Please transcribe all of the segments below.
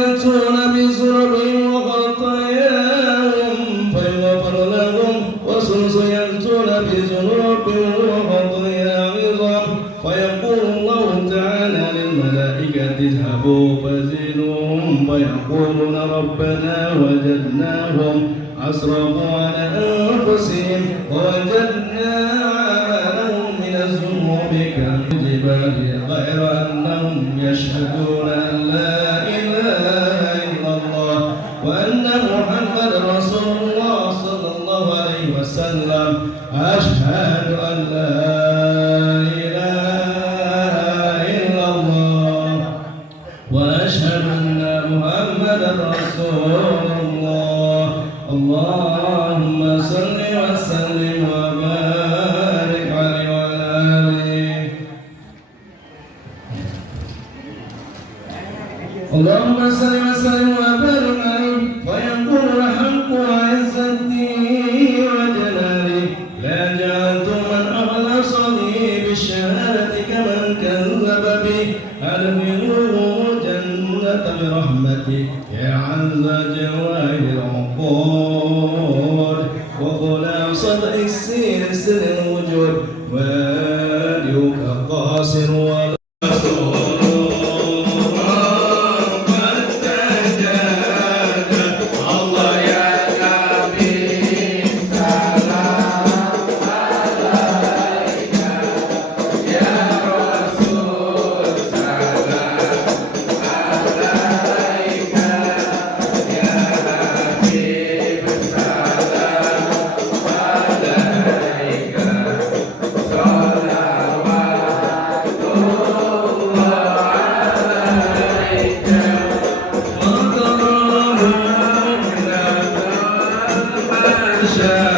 يأتون بذنوبهم وخطاياهم فيغفر لهم وثلث يأتون بذنوبهم وخطاياهم عظام فيقول الله تعالى للملائكة اذهبوا فزنوهم فيقولون ربنا وجدناهم أسرفوا على أنفسهم ووجدنا أعمالهم من الذنوب كالجبال غير أنهم يشهدون أن لا وأن محمد رسول الله صلى الله عليه وسلم أشهد أن لا إله إلا الله وأشهد أن محمد رسول الله اللهم صل وسلم وبارك عليه وعلى آله اللهم صل وسلم وبارك ويقول الحق وعزتي وجلالي لا جعلت من أخلصني بالشهادة كمن كذب بي أدخلوه الجنة برحمتي يا عز جواد العقول وخلاصة السير سر الوجود واديك قاصر Yeah.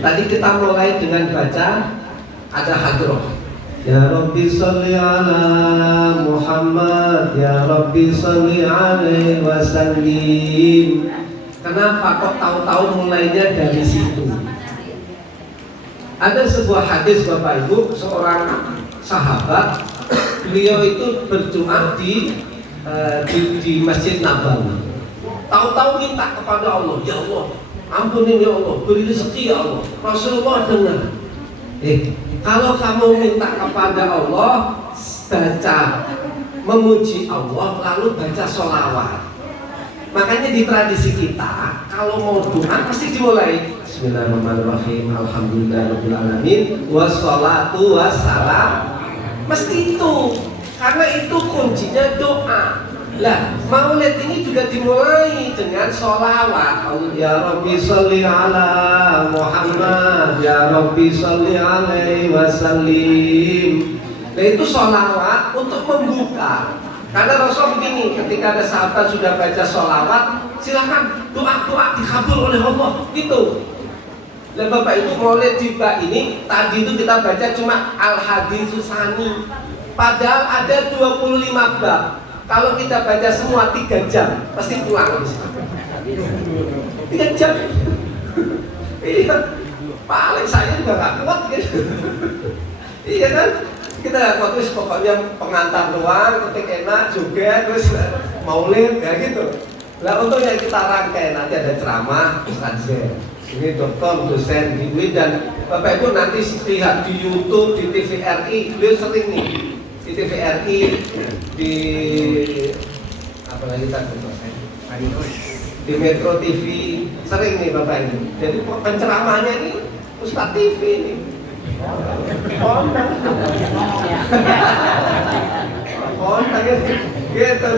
Tadi kita mulai dengan baca ada hadroh. Ya Rabbi sholli ala Muhammad, Ya Rabbi sholli alaihi wasallim. Kenapa kok tahu-tahu mulainya dari situ? Ada sebuah hadis Bapak Ibu, seorang sahabat, beliau itu berdoa di Masjid Nabawi. Tahu-tahu minta kepada Allah, ya Allah, ampunin ya Allah, beri rezeki ya Allah. Rasulullah dengar. Kalau kamu minta kepada Allah, baca memuji Allah, lalu baca sholawat. Makanya di tradisi kita, kalau mau doa pasti dimulai Bismillahirrahmanirrahim, Alhamdulillahirabbil alamin, wassalatu wassalam. Mesti itu, karena itu kuncinya doa. Lah, maulid ini juga dimulai dengan sholawat. Ya Rabbi sholli ala Muhammad, Ya Rabbi sholli alaihi wasallim. Nah itu sholawat untuk membuka. Karena Rasul begini, ketika ada sahabat sudah baca sholawat, silakan doa-doa dikabul oleh Allah. Gitu. Dan Bapak Ibu maulid tiba ini, tadi itu kita baca cuma Al-Haditsus Tsani. Padahal ada 25 bab. Kalau kita baca semua 3 jam, pasti pulang habis. 3 jam. Iya. Paling saya juga gak kuat gitu. Iya kan? Kita gak kuat, terus pokoknya pengantar doang, ketik enak juga, terus maulid, ya gitu. Nah untuk yang kita rangkai nanti ada ceramah, Ustaz ini dokter, dosen, di dan Bapak Ibu nanti lihat di YouTube, di TVRI, beliau sering nih di TVRI, di apa lagi tadi di Metro TV, sering nih Bapak Ibu. Jadi penceramahnya ini Ustaz TV nih. Kontak gitu.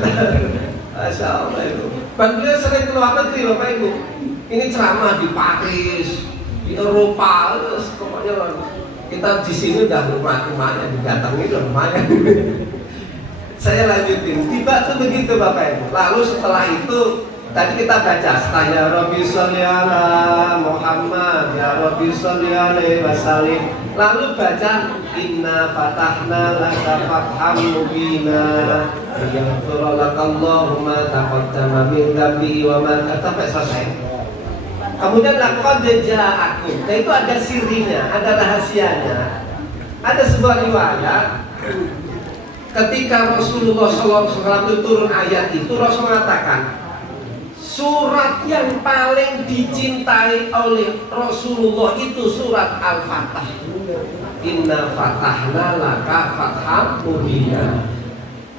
Masya Allah itu. Dan beliau sering keluar negeri Bapak Ibu. Ini ceramah di Paris, di Eropa, pokoknya Kita di sini udah lumayan didatangi udah lumayan. Saya lanjutin, tiba tuh begitu Bapak Ibu. Lalu setelah itu tadi kita baca, ya Rabbi sholli ala Muhammad, ya Rabbi sholli alaihi wasallim. Lalu baca inna fatahna laka fatham mubina yaghfir lakallahu ma taqaddama min dhanbi wa ma sampai selesai. Kemudian laqad ja'akum. Nah itu ada sirinya, ada rahasianya. Ada sebuah riwayat ketika Rasulullah SAW itu turun ayat itu, Rasul mengatakan surat yang paling dicintai oleh Rasulullah itu surat Al-Fatah. Inna fatahna laka fatham mubina.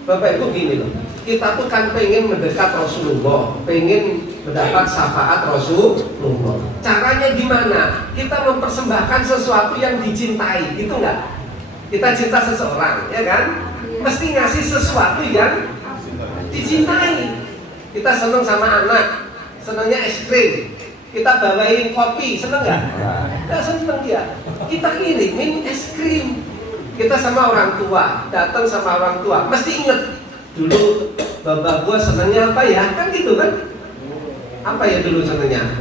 Bapak Ibu gini loh, kita tuh kan pengen mendekat Rasulullah, pengen mendapat syafaat Rasulullah. Caranya gimana? Kita mempersembahkan sesuatu yang dicintai, gitu enggak? Kita cinta seseorang, ya kan? Mesti ngasih sesuatu yang dicintai. Kita seneng sama anak, senengnya es krim. Kita bawain kopi, seneng nggak? Nggak seneng dia. Kita kirimin es krim. Kita sama orang tua, datang sama orang tua, mesti inget dulu bapak gua senengnya apa ya? Kan gitu kan? Apa ya dulu senengnya?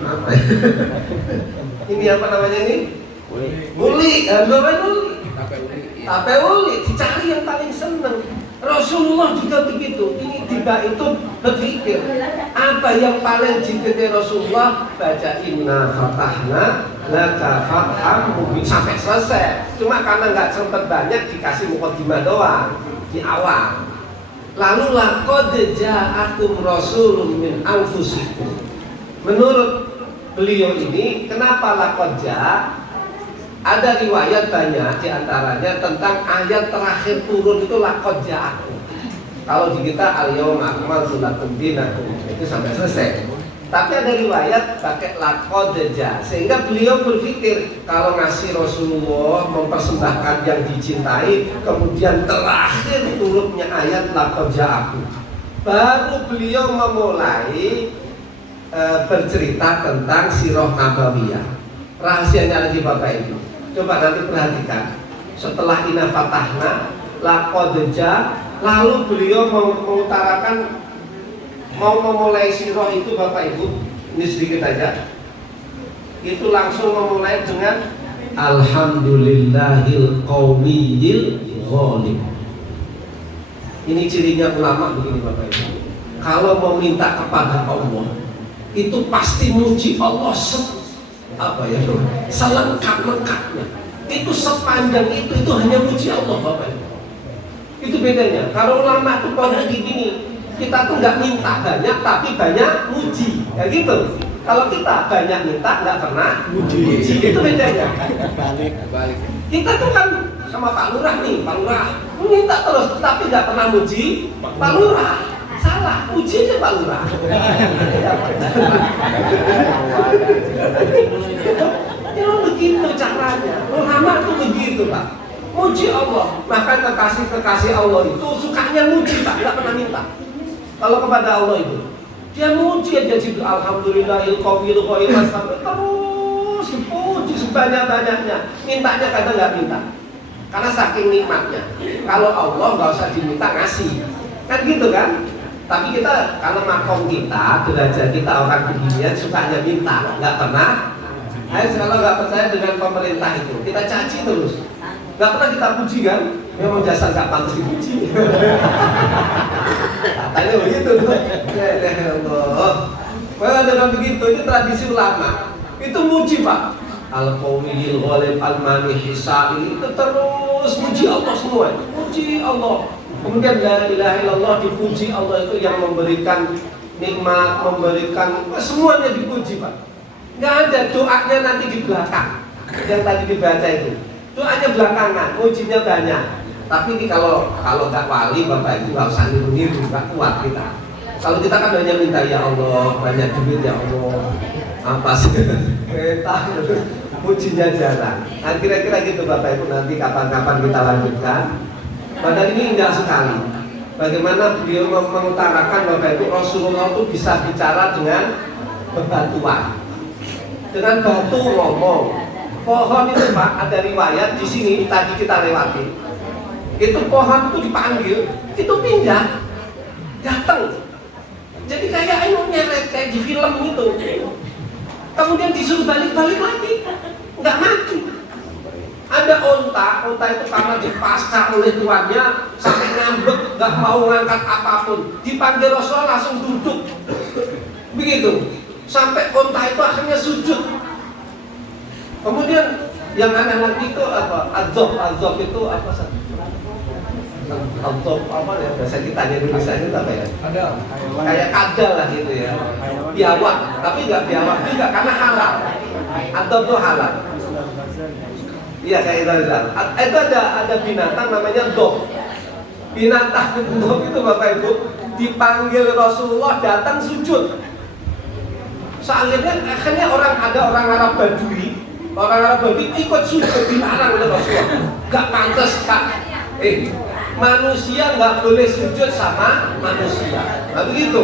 Apa ya? Ini apa namanya ini? Uli, bapak uli. Tape uli, dicari yang paling seneng. Rasulullah juga begitu. Ini tiba itu berpikir apa yang paling dicintai Rasulullah, baca inna fatahna laka fatham mubin sampai selesai. Cuma karena nggak sempat banyak dikasih mukadimah doang di awal. Lalu laqad ja'akum rasulun min anfusikum. Menurut beliau ini, kenapa laqad ja'? Ada riwayat banyak diantaranya tentang ayat terakhir turun itu laqad ja'akum. Kalau di kita al-yawma akmaltu lakum dinakum itu sampai selesai. Tapi ada riwayat pakai laqad ja', sehingga beliau berpikir kalau ngasih Rasulullah mempersembahkan yang dicintai, kemudian terakhir turunnya ayat laqad ja'akum, baru beliau memulai bercerita tentang sirah nabawiyah. Rahasianya lagi Bapak Ibu, coba nanti perhatikan. Setelah inna fatahna laqad ja', lalu beliau mengutarakan mau memulai sirah itu Bapak Ibu, ini sedikit aja. Itu langsung memulai dengan alhamdulillahil qawmiyil ghalib. Ini cirinya ulama begini Bapak Ibu. Kalau mau minta kepada Allah, itu pasti muji Allah selengkap-lengkapnya. Itu sepanjang itu hanya muji Allah Bapak Ibu. Itu bedanya. Kalau ulama itu pada gini, kita tuh nggak minta banyak tapi banyak muji, ya gitu. Kalau kita banyak minta nggak pernah muji, itu bedanya. Balik. Kita tuh kan sama Pak Lurah nih, Pak Lurah minta terus tapi nggak pernah muji Pak Lurah. Salah, muji aja Pak Lurah. Ya begitu caranya. Ulama tuh begitu Pak. Muji Allah. Bahkan kekasih Allah itu sukanya muji Pak, nggak pernah minta. Kalau kepada Allah itu dia muji aja sih, alhamdulillahil qawmiyil ghalib, sampai terus dipuji sebanyak-banyaknya. Mintanya kadang nggak minta karena saking nikmatnya. Kalau Allah nggak usah diminta, ngasih kan gitu kan. Tapi kita karena makom kita, derajat kita orang beginian, sukanya minta, nggak pernah. Kalau nggak percaya dengan pemerintah itu kita caci terus, nggak pernah kita puji kan. Memang dasar nggak pantas dipuji. Katanya begitu tuh. Ya Allah. Kalau dengan begitu, ini tradisi ulama. Itu muji Pak. Al-Qawmiyil Ghalib Al-Mani Hisai itu terus muji Allah semua. Muji Allah. Kemudian la ilaha illallah, dipuji Allah itu yang memberikan nikmat, memberikan semuanya dipuji Pak. Nggak ada doanya nanti di belakang. Yang tadi dibaca itu. Doanya belakangan, mujinya banyak. Tapi ini kalau nggak wali Bapak Ibu nggak usah niru, nggak kuat kita. Kalau kita kan hanya minta ya Allah banyak duit ya Allah, apa sih kita mujinya jarang. Nah kira-kira gitu Bapak Ibu, nanti kapan-kapan kita lanjutkan. Padahal ini indah sekali. Bagaimana beliau mengutarakan Bapak Ibu, Rasulullah itu bisa bicara dengan bebatuan, dengan batu ngomong. pohon itu Pak, ada riwayat di sini tadi kita lewati. Itu pohon itu dipanggil, itu pindah, datang. Jadi kayak ini nyeret kayak di film itu. Kemudian disuruh balik-balik lagi, nggak mati. Ada onta itu karena dipasca oleh tuannya sampai ngambek, nggak mau ngangkat apapun. Dipanggil Rasulullah langsung duduk, begitu. Sampai onta itu akhirnya sujud. Kemudian yang aneh lagi itu apa? Adzab itu apa? Adzab apa ya? Biasa kita di Indonesia itu apa ya? Kayak kadal lah gitu ya. Biawak, tapi nggak biawak juga karena halal. Adzab itu halal. Iya kayak itu ada binatang namanya dog. Binatang dog itu Bapak Ibu dipanggil Rasulullah datang sujud. Akhirnya ada orang Arab Badui ikut sujud dilarang oleh Rasulullah. Gak pantas Kak. Manusia nggak boleh sujud sama manusia. Nah begitu.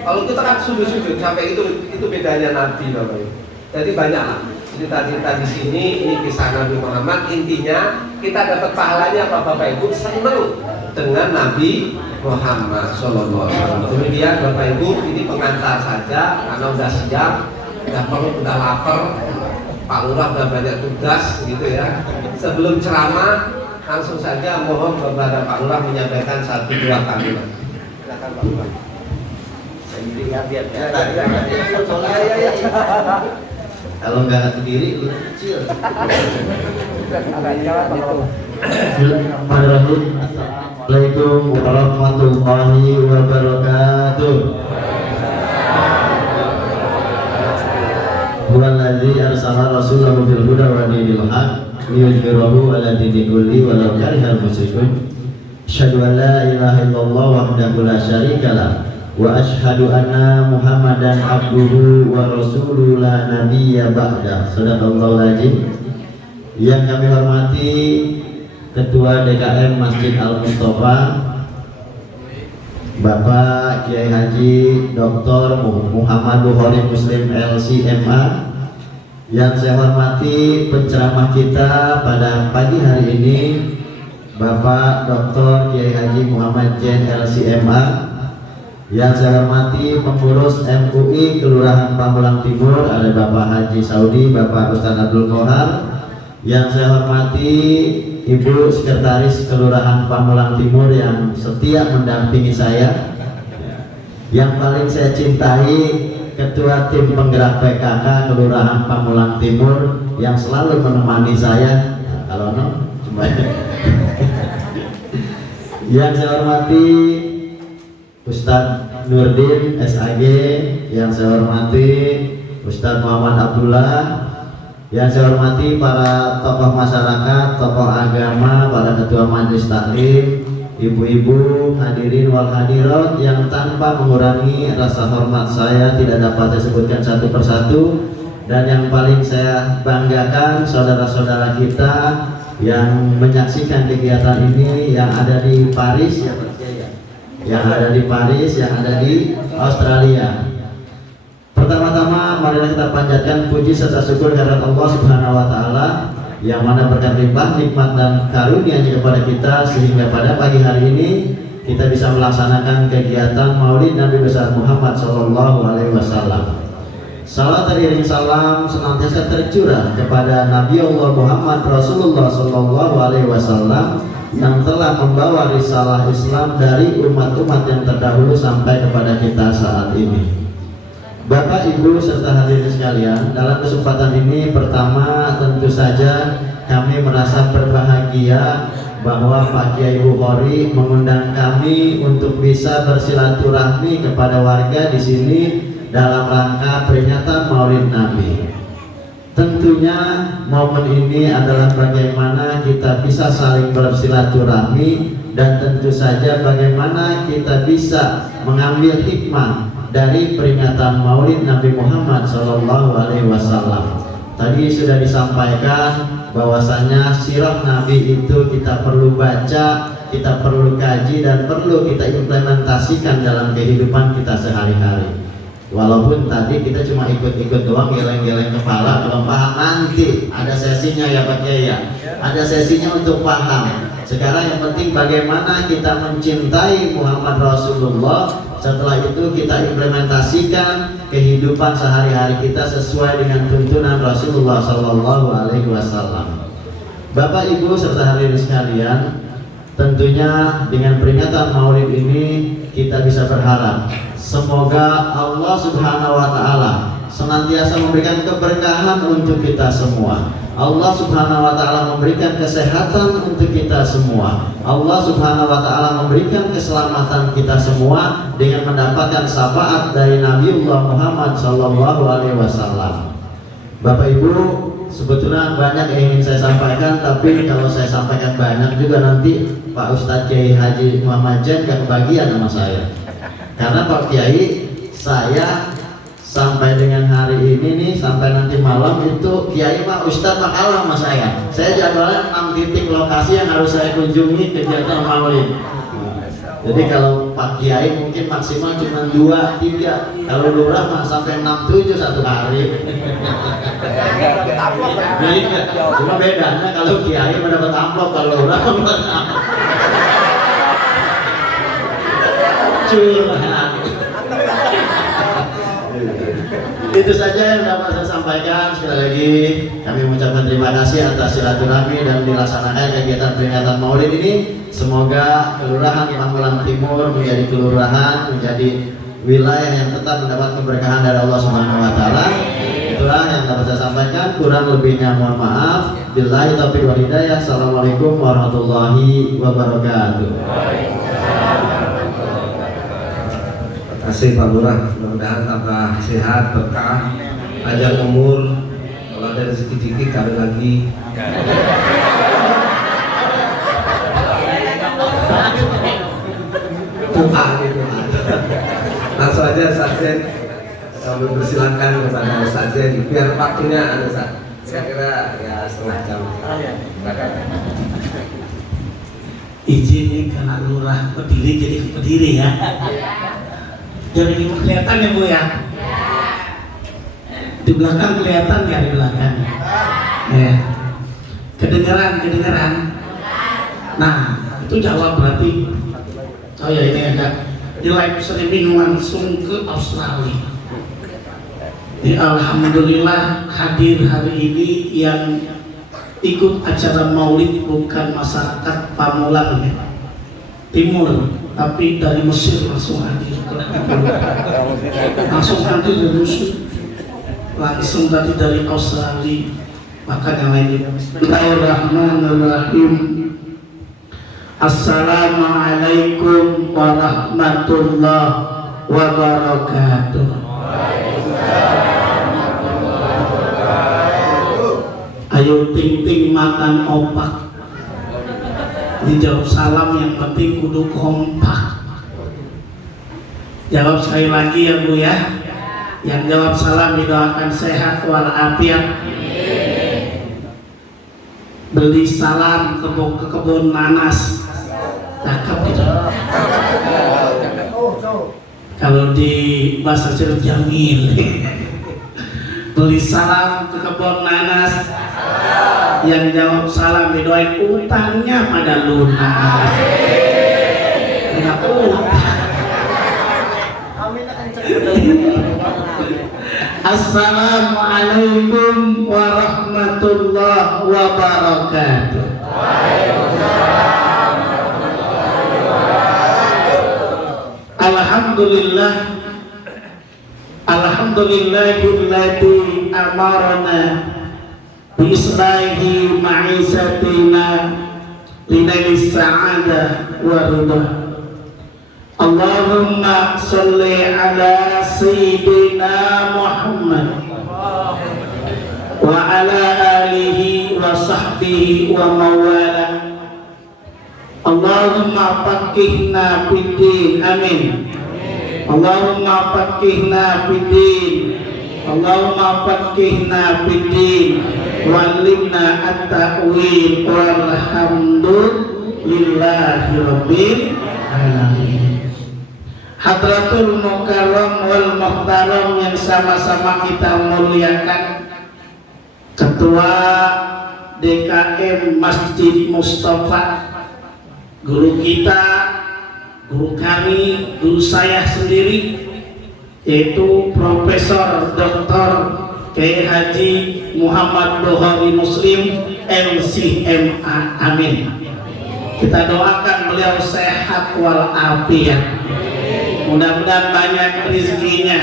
Kalau kita kan sujud sampai itu bedanya Nabi Bapak Ibu. Jadi banyak lah cerita-cerita di sini. Ini kisah Nabi Muhammad. Intinya kita dapat pahalanya apa Bapak Ibu? Senang dengan Nabi Muhammad Sallallahu Alaihi Wasallam. Kemudian Bapak Ibu ini pengantar saja karena udah siang, udah lapar, Pak Lurah udah banyak tugas gitu ya. Sebelum ceramah langsung saja mohon kepada Pak Lurah menyampaikan 1-2 kalimat. Silakan Pak Lurah. Kalau nggak sendiri udah kecil. Assalamualaikum warahmatullahi wabarakatuh. Huwallazi arsala rasulahu bil huda wa dinil haq liyudhhirahu 'ala dini kulli walau karihal musyrikun. Asyhadu an la ilaha illallah wahdahu la syarika lah wa asyhadu anna Muhammadan abduhu wa rasuluhu la nabiyya ba'da. Shadaqallahul azim. Yang kami hormati Ketua DKM Masjid Al-Mustafa Bapak Kiai Haji Dr. Muhammad Bukhari Muslim LCMA. Yang saya hormati penceramah kita pada pagi hari ini Bapak Dr. Kiai Haji Muhammad Jen LCMA. Yang saya hormati pengurus MUI Kelurahan Pamulang Timur ada Bapak Haji Saudi, Bapak Ustaz Abdul Kohar. Yang saya hormati Ibu Sekretaris Kelurahan Pamulang Timur yang setia mendampingi saya. Yang paling saya cintai Ketua Tim Penggerak PKK Kelurahan Pamulang Timur yang selalu menemani saya. Nah, kalau no, cuma yang saya hormati Ustadz Nurdin SAG, yang saya hormati Ustadz Muhammad Abdullah, yang saya hormati para tokoh masyarakat, tokoh agama, para ketua majelis taklim, ibu-ibu, hadirin wal hadirat yang tanpa mengurangi rasa hormat saya tidak dapat saya sebutkan satu persatu. Dan yang paling saya banggakan saudara-saudara kita yang menyaksikan kegiatan ini yang ada di Paris yang ada di Paris, yang ada di Australia. Pertama-tama marilah kita panjatkan puji serta syukur kehadirat Allah Subhanahu wa taala yang mana berkat limpah nikmat dan karunia-Nya kepada kita sehingga pada pagi hari ini kita bisa melaksanakan kegiatan Maulid Nabi besar Muhammad sallallahu alaihi wasallam. Salat teriring salam senantiasa tercurah kepada Nabi Allah Muhammad Rasulullah sallallahu alaihi wasallam yang telah membawa risalah Islam dari umat-umat yang terdahulu sampai kepada kita saat ini. Bapak, Ibu, serta hadirin sekalian, dalam kesempatan ini pertama tentu saja kami merasa berbahagia bahwa Pak Kiai Bukhari mengundang kami untuk bisa bersilaturahmi kepada warga di sini dalam rangka peringatan Maulid Nabi. Tentunya momen ini adalah bagaimana kita bisa saling bersilaturahmi dan tentu saja bagaimana kita bisa mengambil hikmah dari peringatan Maulid Nabi Muhammad SAW. Tadi sudah disampaikan bahwasanya sirah Nabi itu kita perlu baca, kita perlu kaji dan perlu kita implementasikan dalam kehidupan kita sehari-hari. Walaupun tadi kita cuma ikut-ikut doang, geleng-geleng kepala, belum paham. Nanti ada sesinya ya Pak Kiai ya. Ada sesinya untuk paham. Sekarang yang penting bagaimana kita mencintai Muhammad Rasulullah. Setelah itu kita implementasikan kehidupan sehari-hari kita sesuai dengan tuntunan Rasulullah Sallallahu Alaihi Wasallam. Bapak Ibu serta hadirin sekalian, tentunya dengan peringatan Maulid ini kita bisa berharap semoga Allah Subhanahu wa taala senantiasa memberikan keberkahan untuk kita semua. Allah Subhanahu wa taala memberikan kesehatan untuk kita semua. Allah Subhanahu wa taala memberikan keselamatan kita semua dengan mendapatkan syafaat dari Nabiullah Muhammad sallallahu alaihi wasallam. Bapak Ibu, sebetulnya banyak yang ingin saya sampaikan, tapi kalau saya sampaikan banyak juga nanti Pak Ustadz Kiai Haji Muhammad Jan gak kebagian sama saya. Karena Pak Kiai, saya sampai dengan hari ini nih, sampai nanti malam itu Kiai Pak Ustadz mah kalah sama saya. Saya jadwalnya 6 titik lokasi yang harus saya kunjungi kegiatan Maulid. Jadi kalau Pak Kiai mungkin maksimal cuma 2, 3. Kalau lurah mah sampai 6, 7 satu hari. Cuma bedanya kalau Kiai mendapat amplop, kalau lurah mendapat amplop. Itu saja yang dapat saya sampaikan. Sekali lagi kami mengucapkan terima kasih atas silaturahmi dan dilaksanakan kegiatan peringatan Maulid ini. Semoga Kelurahan Pamulang Timur menjadi kelurahan, menjadi wilayah yang tetap mendapat keberkahan dari Allah Subhanahu wa taala. Itulah yang dapat saya sampaikan. Kurang lebihnya mohon maaf. Billahi taufiq wal hidayah. Assalamualaikum warahmatullahi wabarakatuh. Terima kasih Pak Lurah, mudah-mudahan tambah sehat, berkah, panjang umur. Kalau ada rezeki dikit kami lagi. Doa gitu. Langsung aja Ustaz Zen, kami persilakan kepada Ustaz Zen. Biar waktunya Ustaz, saya kira ya setengah jam. Izin nih karena lurah Kediri jadi ke Kediri ya. Jadi kelihatan ya Bu ya. Di belakang kelihatan ya, di belakang. Ya. Kedengeran. Nah, itu jawab berarti. Oh ya, ini ada di live streaming langsung ke Australia. Ini alhamdulillah hadir hari ini yang ikut acara Maulid bukan masyarakat Pamulang ya, Timur, tapi dari Mesir langsung hadir. Langsung hadir dari Mesir, langsung tadi dari Australia. Maka yang lainnya. Bismillahirrahmanirrahim. Assalamualaikum warahmatullahi wabarakatuh. Ayo ting-ting makan opak. Dijawab salam yang penting kudu kompak. Jawab sekali lagi ya Bu ya. Yang jawab salam didoakan sehat walafiat. Beli salam ke kebun nanas. Cakep gitu. Kalau di bahasa Cirebon Jamil. Beli salam ke kebun nanas. Yang jawab salam didoain utangnya pada lunas. Tidak utang. Assalamualaikum warahmatullahi wabarakatuh. Alhamdulillah. Alhamdulillahilladzi amarna bi'islahi ma'isatina linailis sa'adah wa ridha. Allahumma salli ala sayyidina Muhammad wa ala alihi wa sahbihi wa mawala. Allahumma faqihna fid-din. Amin. Allahumma faqihna fid-din. Allahumma faqihna fid-din wa'allimna at-ta'wil walhamdulillahi rabbil alamin. Hadratul Mukarram wal Muhtaram yang sama-sama kita muliakan, Ketua DKM Masjid Mustafa, guru kita, guru kami, guru saya sendiri, yaitu Profesor Dr. Kiai Haji Muhammad Bukhari Muslim MCMA, amin. Kita doakan beliau sehat walafiat, mudah-mudahan banyak rezekinya,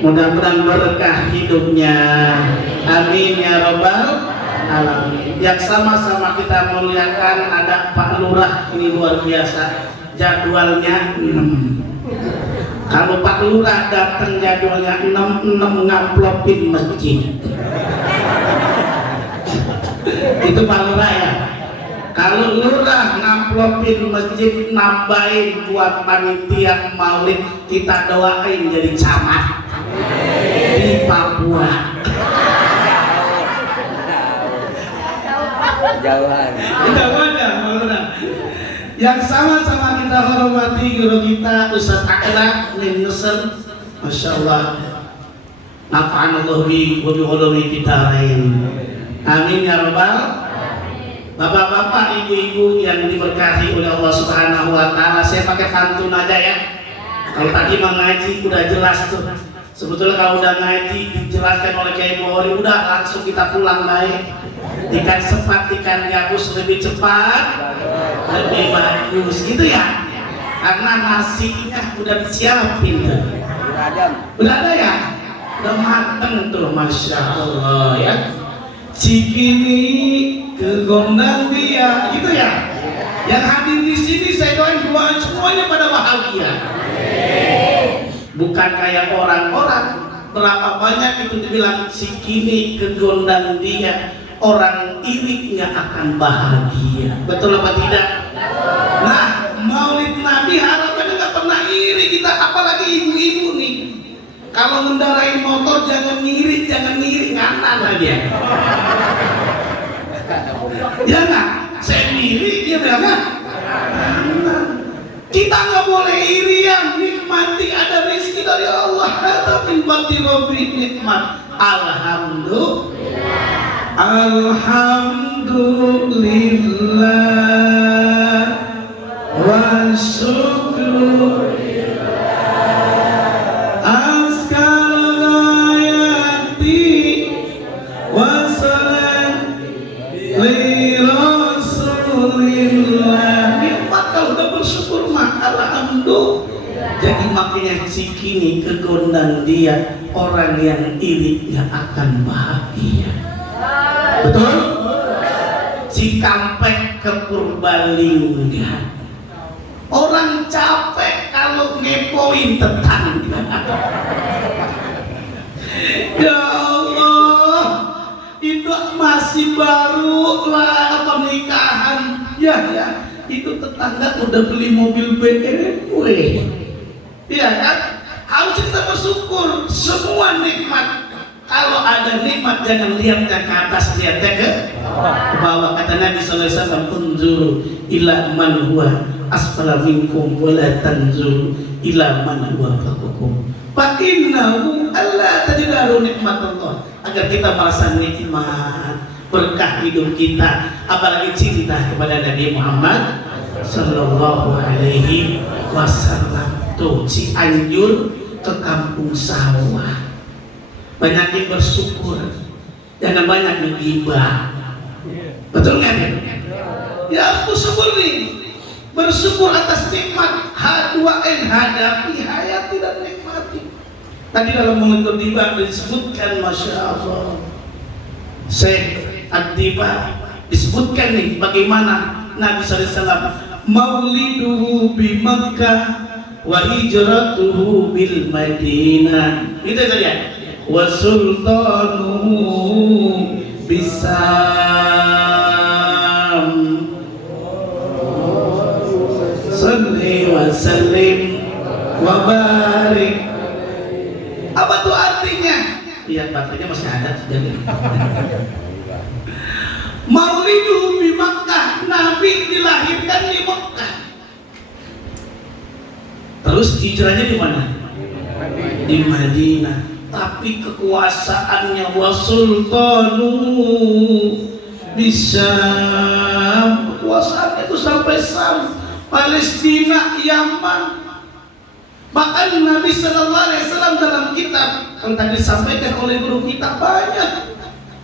mudah-mudahan berkah hidupnya, amin ya robbal alamin. Yang sama-sama kita muliakan ada Pak Lurah, ini luar biasa, jadwalnya 6. Kalau Pak Lurah datang jadwalnya 6 ngamplopin masjid. Itu Pak Lurah ya. Kalau Lurah ngamplopin masjid, nambahin buat panitia maulid, kita doain jadi camat di Papua. Jauhan. Jauhan ya Pak Lurah. Yang sama-sama kita hormati guru kita Ustaz Akhlak Nin Nusr, Masya Allah, nafa'anallahu bi wa bi ulumi fitarain, amin ya rabbal. Bapak-bapak, ibu-ibu yang diberkahi oleh Allah Subhanahu wa Ta'ala, saya pakai pantun aja ya. Kalau tadi mengaji udah jelas tuh. Sebetulnya kalau udah ngaji dijelaskan oleh Kiai Bukhari, udah langsung kita pulang baik. Ikan sepat, ikan gabus lebih cepat, lebih bagus, gitu ya. Karena nasinya udah disiapin tuh. Udah ada ya? Udah mateng tuh, Masya Allah ya. Cikini ke gondang dia, gitu ya. Yang hadir di sini saya doain doa semuanya pada bahagia. Bukan kayak orang-orang, berapa banyak itu dibilang cikini ke gondang dia, orang iri nggak akan bahagia. Betul apa tidak? Nah, Maulid Nabi harapannya nggak pernah iri kita, apalagi ibu-ibu nih. Kalau mengendarai motor jangan ngiri nganan lah dia. Ya nggak? Saya ngiri dia bilang kita nggak boleh iri, yang nikmati ada rezeki dari Allah. Tapi bati Robbi nikmat. Alhamdulillah wa syukur jadi makanya cikini ke gondang dia, orang yang iri gak akan bahagia. Betul? Cikampek ke Purbalingga, orang capek kalau ngepoin tetangga. Ya Allah, itu masih baru lah pernikahan ya, itu tetangga udah beli mobil BMW. Iya kan? Harus kita bersyukur semua nikmat. Kalau ada nikmat jangan lihatnya ke atas, lihatnya ke bawah. Kata Nabi SAW, unzuru ila man huwa asfala minkum wa la tanzuru ila man huwa fawqakum. Fa innahu alla tajdaru nikmat Allah. Agar kita merasa nikmat berkah hidup kita, apalagi cinta kepada Nabi Muhammad Sallallahu Alaihi Wasallam. Tuh, Cianjur ke kampung sawah, banyakin bersyukur, jangan banyak menggibah. Betul nggak ya? Ya aku syukur nih, bersyukur atas nikmat. H2N, hadapi, hayati dan nikmati. Tadi dalam momentum tiba disebutkan, Masya Allah, Syekh Ad-Diba disebutkan nih bagaimana Nabi SAW mauliduhu bi Makkah wa hijratuhu bil Madinah. Itu tadi ya. Wa sultanuhu bisam. Salli wa sallim wa barik. Apa tuh artinya? Lihat baterainya masih ada. Mauliduhu bi Makkah, Nabi dilahirkan di Makkah. Terus Terus hijrahnya di mana? Di Madinah. Tapi kekuasaannya wasultanu bisa, kekuasaan itu sampai Sam, Palestina, Yaman. Bahkan Nabi Sallallahu Alaihi Wasallam dalam kitab yang tadi disampaikan oleh guru kita banyak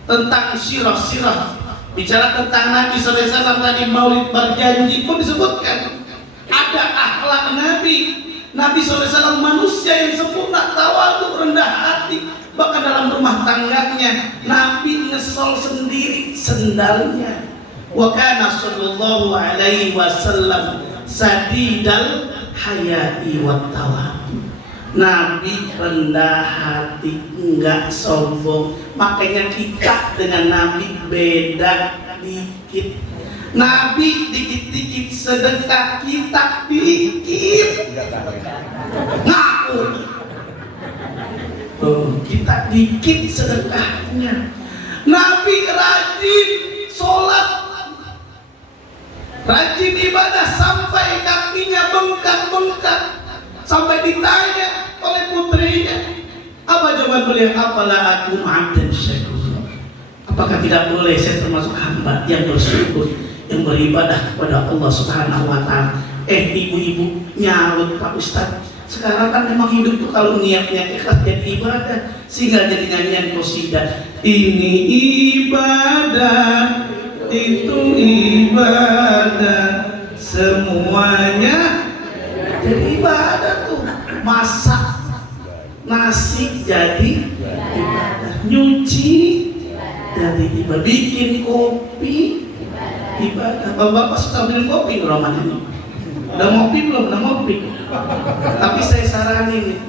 tentang sirah-sirah, bicara tentang Nabi Sallallahu Alaihi Wasallam tadi Maulid berjanji pun disebutkan ada akhlak Nabi. Nabi SAW manusia yang sempurna, tawadhu, rendah hati. Bahkan dalam rumah tangganya Nabi ngesol sendiri sendalnya. Wa kana sallallahu alaihi wasallam sadidal hayai wat tawadhu. Nabi rendah hati, enggak sombong. Makanya kita dengan Nabi beda dikit. Nabi dikit-dikit sedekah, kita dikit ngaku. Kita dikit sedekahnya. Nabi rajin sholat, rajin ibadah sampai kakinya bengkak-bengkak. Sampai ditanya oleh putrinya, apa jawaban beliau? Apalah aku abdan syakur. Apakah tidak boleh saya termasuk hamba yang bersyukur, yang beribadah kepada Allah Subhanahu wa Ta'ala? Ibu-ibu nyaut, Pak Ustadz, sekarang kan memang hidup tuh kalau niatnya ikhlas jadi ibadah, sehingga jadi nyanyian qasidah. Ini ibadah, itu ibadah, semuanya jadi ibadah tuh. Masak nasi jadi ibadah, nyuci jadi ibadah, bikin kopi ibadah. Bapak suka minum kopi Ramadan ini? Udah ngopi belum? Udah ngopi. Tapi saya saranin nih,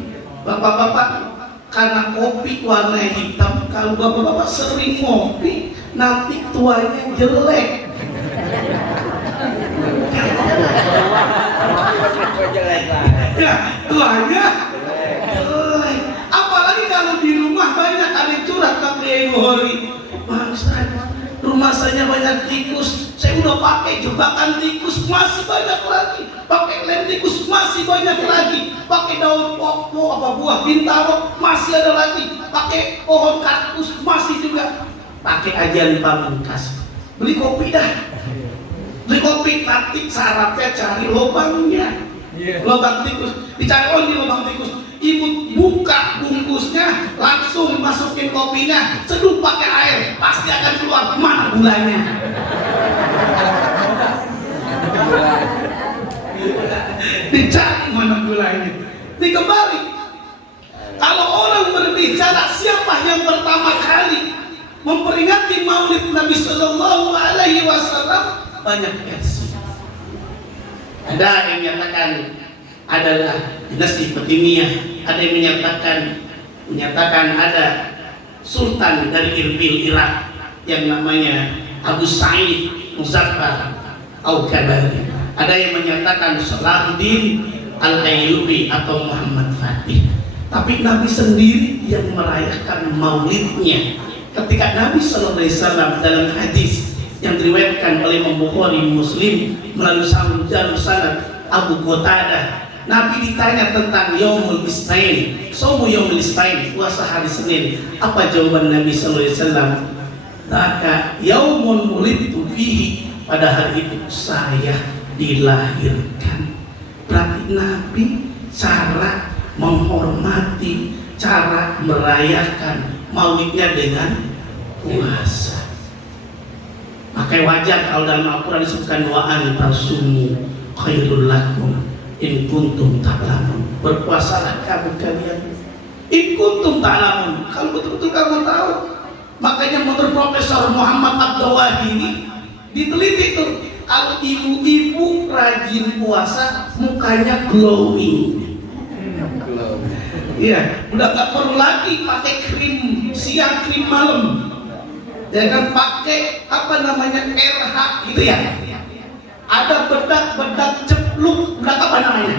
bapak-bapak, karena kopi warna hitam, kalau bapak-bapak sering ngopi, nanti tuanya jelek. Ya, tuanya jelek. Apalagi kalau di rumah banyak ada yang curhat ke Kiai Bukhari. Bang Ustaz, rumah saya banyak tikus. Saya udah pakai jebakan tikus, masih banyak lagi. Pakai lem tikus, masih banyak lagi. Pakai daun pokok, apa buah bintaro, masih ada lagi. Pakai pohon kaktus, masih juga. Pakai ajian pamungkas. Beli kopi dah. Beli kopi, nanti syaratnya cari lubangnya. Lubang tikus, dicari di lubang tikus. Ibu buka bungkusnya, langsung masukin kopinya, seduh pakai air, pasti akan keluar. Mana gulanya? Dicari mana gulanya. Dikembali. Kalau orang berbicara siapa yang pertama kali memperingati Maulid Nabi Sallallahu Alaihi Wasallam, banyak versi. Ada yang menyatakan adalah dinasti Fatimiyah, ada yang menyatakan ada sultan dari Irbil, Irak, yang namanya Abu Sa'id Muzaffar Al-Kabari. Ada yang menyatakan Salahuddin Al-Ayyubi atau Muhammad Fatih. Tapi Nabi sendiri yang merayakan maulidnya. Ketika Nabi sallallahu alaihi wasallam dalam hadis yang diriwayatkan oleh Imam Bukhari, Muslim melalui jalur sanad Abu Qatadah, Nabi ditanya tentang Yaumul Istain, Saumu Yaumul Istain, puasa hari Senin. Apa jawaban Nabi sallallahu alaihi wasallam? Maka yaumun wulidtu fihi, pada hari itu saya dilahirkan. Berarti Nabi cara menghormati, cara merayakan maulidnya dengan puasa. Maka wajar kalau dalam Al-Quran disebutkan doaan tasumu khairul lakum in kuntum ta'lamun. Berpuasalah kamu kalian in kuntum ta'lamun, kalau betul-betul kamu tahu. Makanya menurut Profesor Muhammad Abdul Wahid diteliti tuh, kalau ibu-ibu rajin puasa mukanya glowing. Iya, udah gak perlu lagi pakai krim siang, krim malam. Ya kan, pakai apa namanya RH gitu ya. Ada bedak cepluk, bedak apa namanya?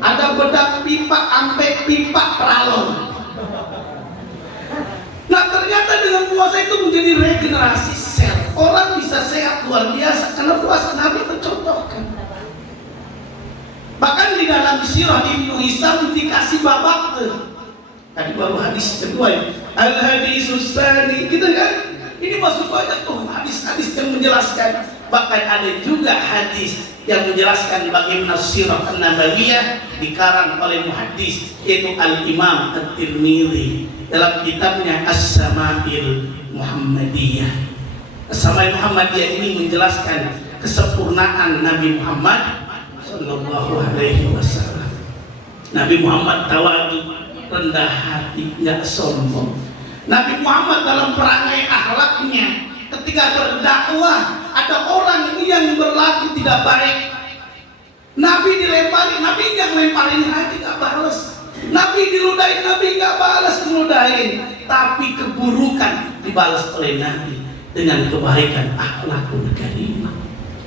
Ada bedak pipa sampai pipa peralon. Nah ternyata dengan puasa itu menjadi regenerasi sel. Orang bisa sehat luar biasa karena puasa. Nabi mencontohkan. Bahkan di dalam dalam sirah Ibnu Hisam dikasih babak tadi baru hadis kedua ya, al hadisus tsani gitu kan. Ini masuk banyak tuh hadis-hadis yang menjelaskan. Bahkan ada juga hadis yang menjelaskan bagaimana sirah an-nabawiyah dikarang oleh muhaddis yaitu Al-Imam At-Tirmidzi dalam kitabnya As-Sama'il Muhammadiyah. As-Sama'il Muhammadiyah ini menjelaskan kesempurnaan Nabi Muhammad sallallahu alaihi wasallam. Nabi Muhammad tawadu, rendah hati, nggak sombong. Nabi Muhammad dalam perangai akhlaknya ketika berdakwah ada orang yang berlaku tidak baik, Nabi dilempari, Nabi nggak lemparin hati, nggak balas. Nabi diludahin, Nabi nggak balas ngeludahin, tapi keburukan dibalas oleh Nabi dengan kebaikan akhlakul karimah.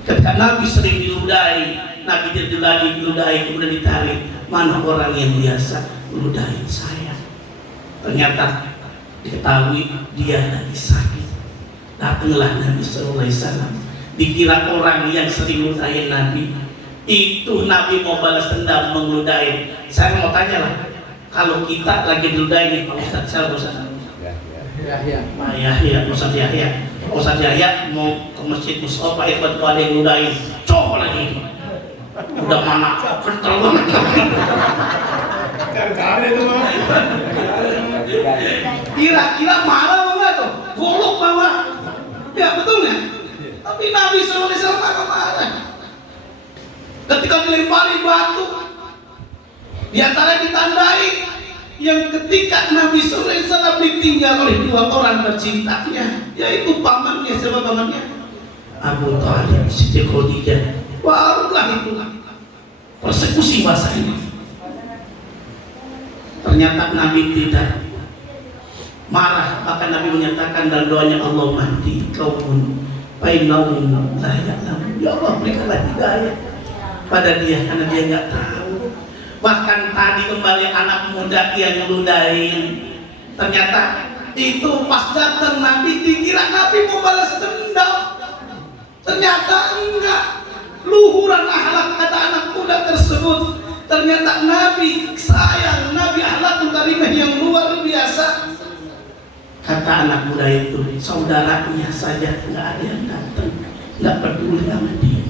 Ketika Nabi sering diludahi, Nabi diludahi kemudian ditarik, mana orang yang biasa meludahin saya. Ternyata diketahui dia lagi sakit. Datanglah Nabi sallallahu alaihi wasallam. Dikira orang yang sering meludahin Nabi itu Nabi mau balas dendam meludahin. Saya mau tanya lah, kalau kita lagi diludahin Pak Ustaz, siapa Ustaz? Pak Yahya, Ustaz Yahya. Ustaz Yahya mau ke masjid Mustafa ikut ada yang ludahin, coba lagi. Udah mana kental banget. Kira-kira marah enggak tuh? Golok bawah. Ya betul nggak? Tapi Nabi SAW marah. Ketika dilempari batu, di antara ditandai yang ketika Nabi SAW ditinggal oleh dua orang tercintanya, yaitu pamannya, siapa pamannya? Abu Thalib, Siti Khadijah. Barulah itu persekusi bahasa ini. Ternyata Nabi tidak marah, bahkan Nabi menyatakan dalam doanya, Allah mahdi kaumun bainahum la ya'lamun. Ya Allah, berikanlah hidayah pada dia karena dia nggak tahu. Bahkan tadi kembali anak muda yang ngeludahin, ternyata itu pas datang Nabi dikira Nabi mau balas dendam, ternyata enggak. Luhuran akhlak kata anak muda tersebut, ternyata Nabi sayang, Nabi akhlakul karimah yang luar biasa. Kata anak muda itu, saudaranya saja nggak ada yang datang, nggak peduli sama dia,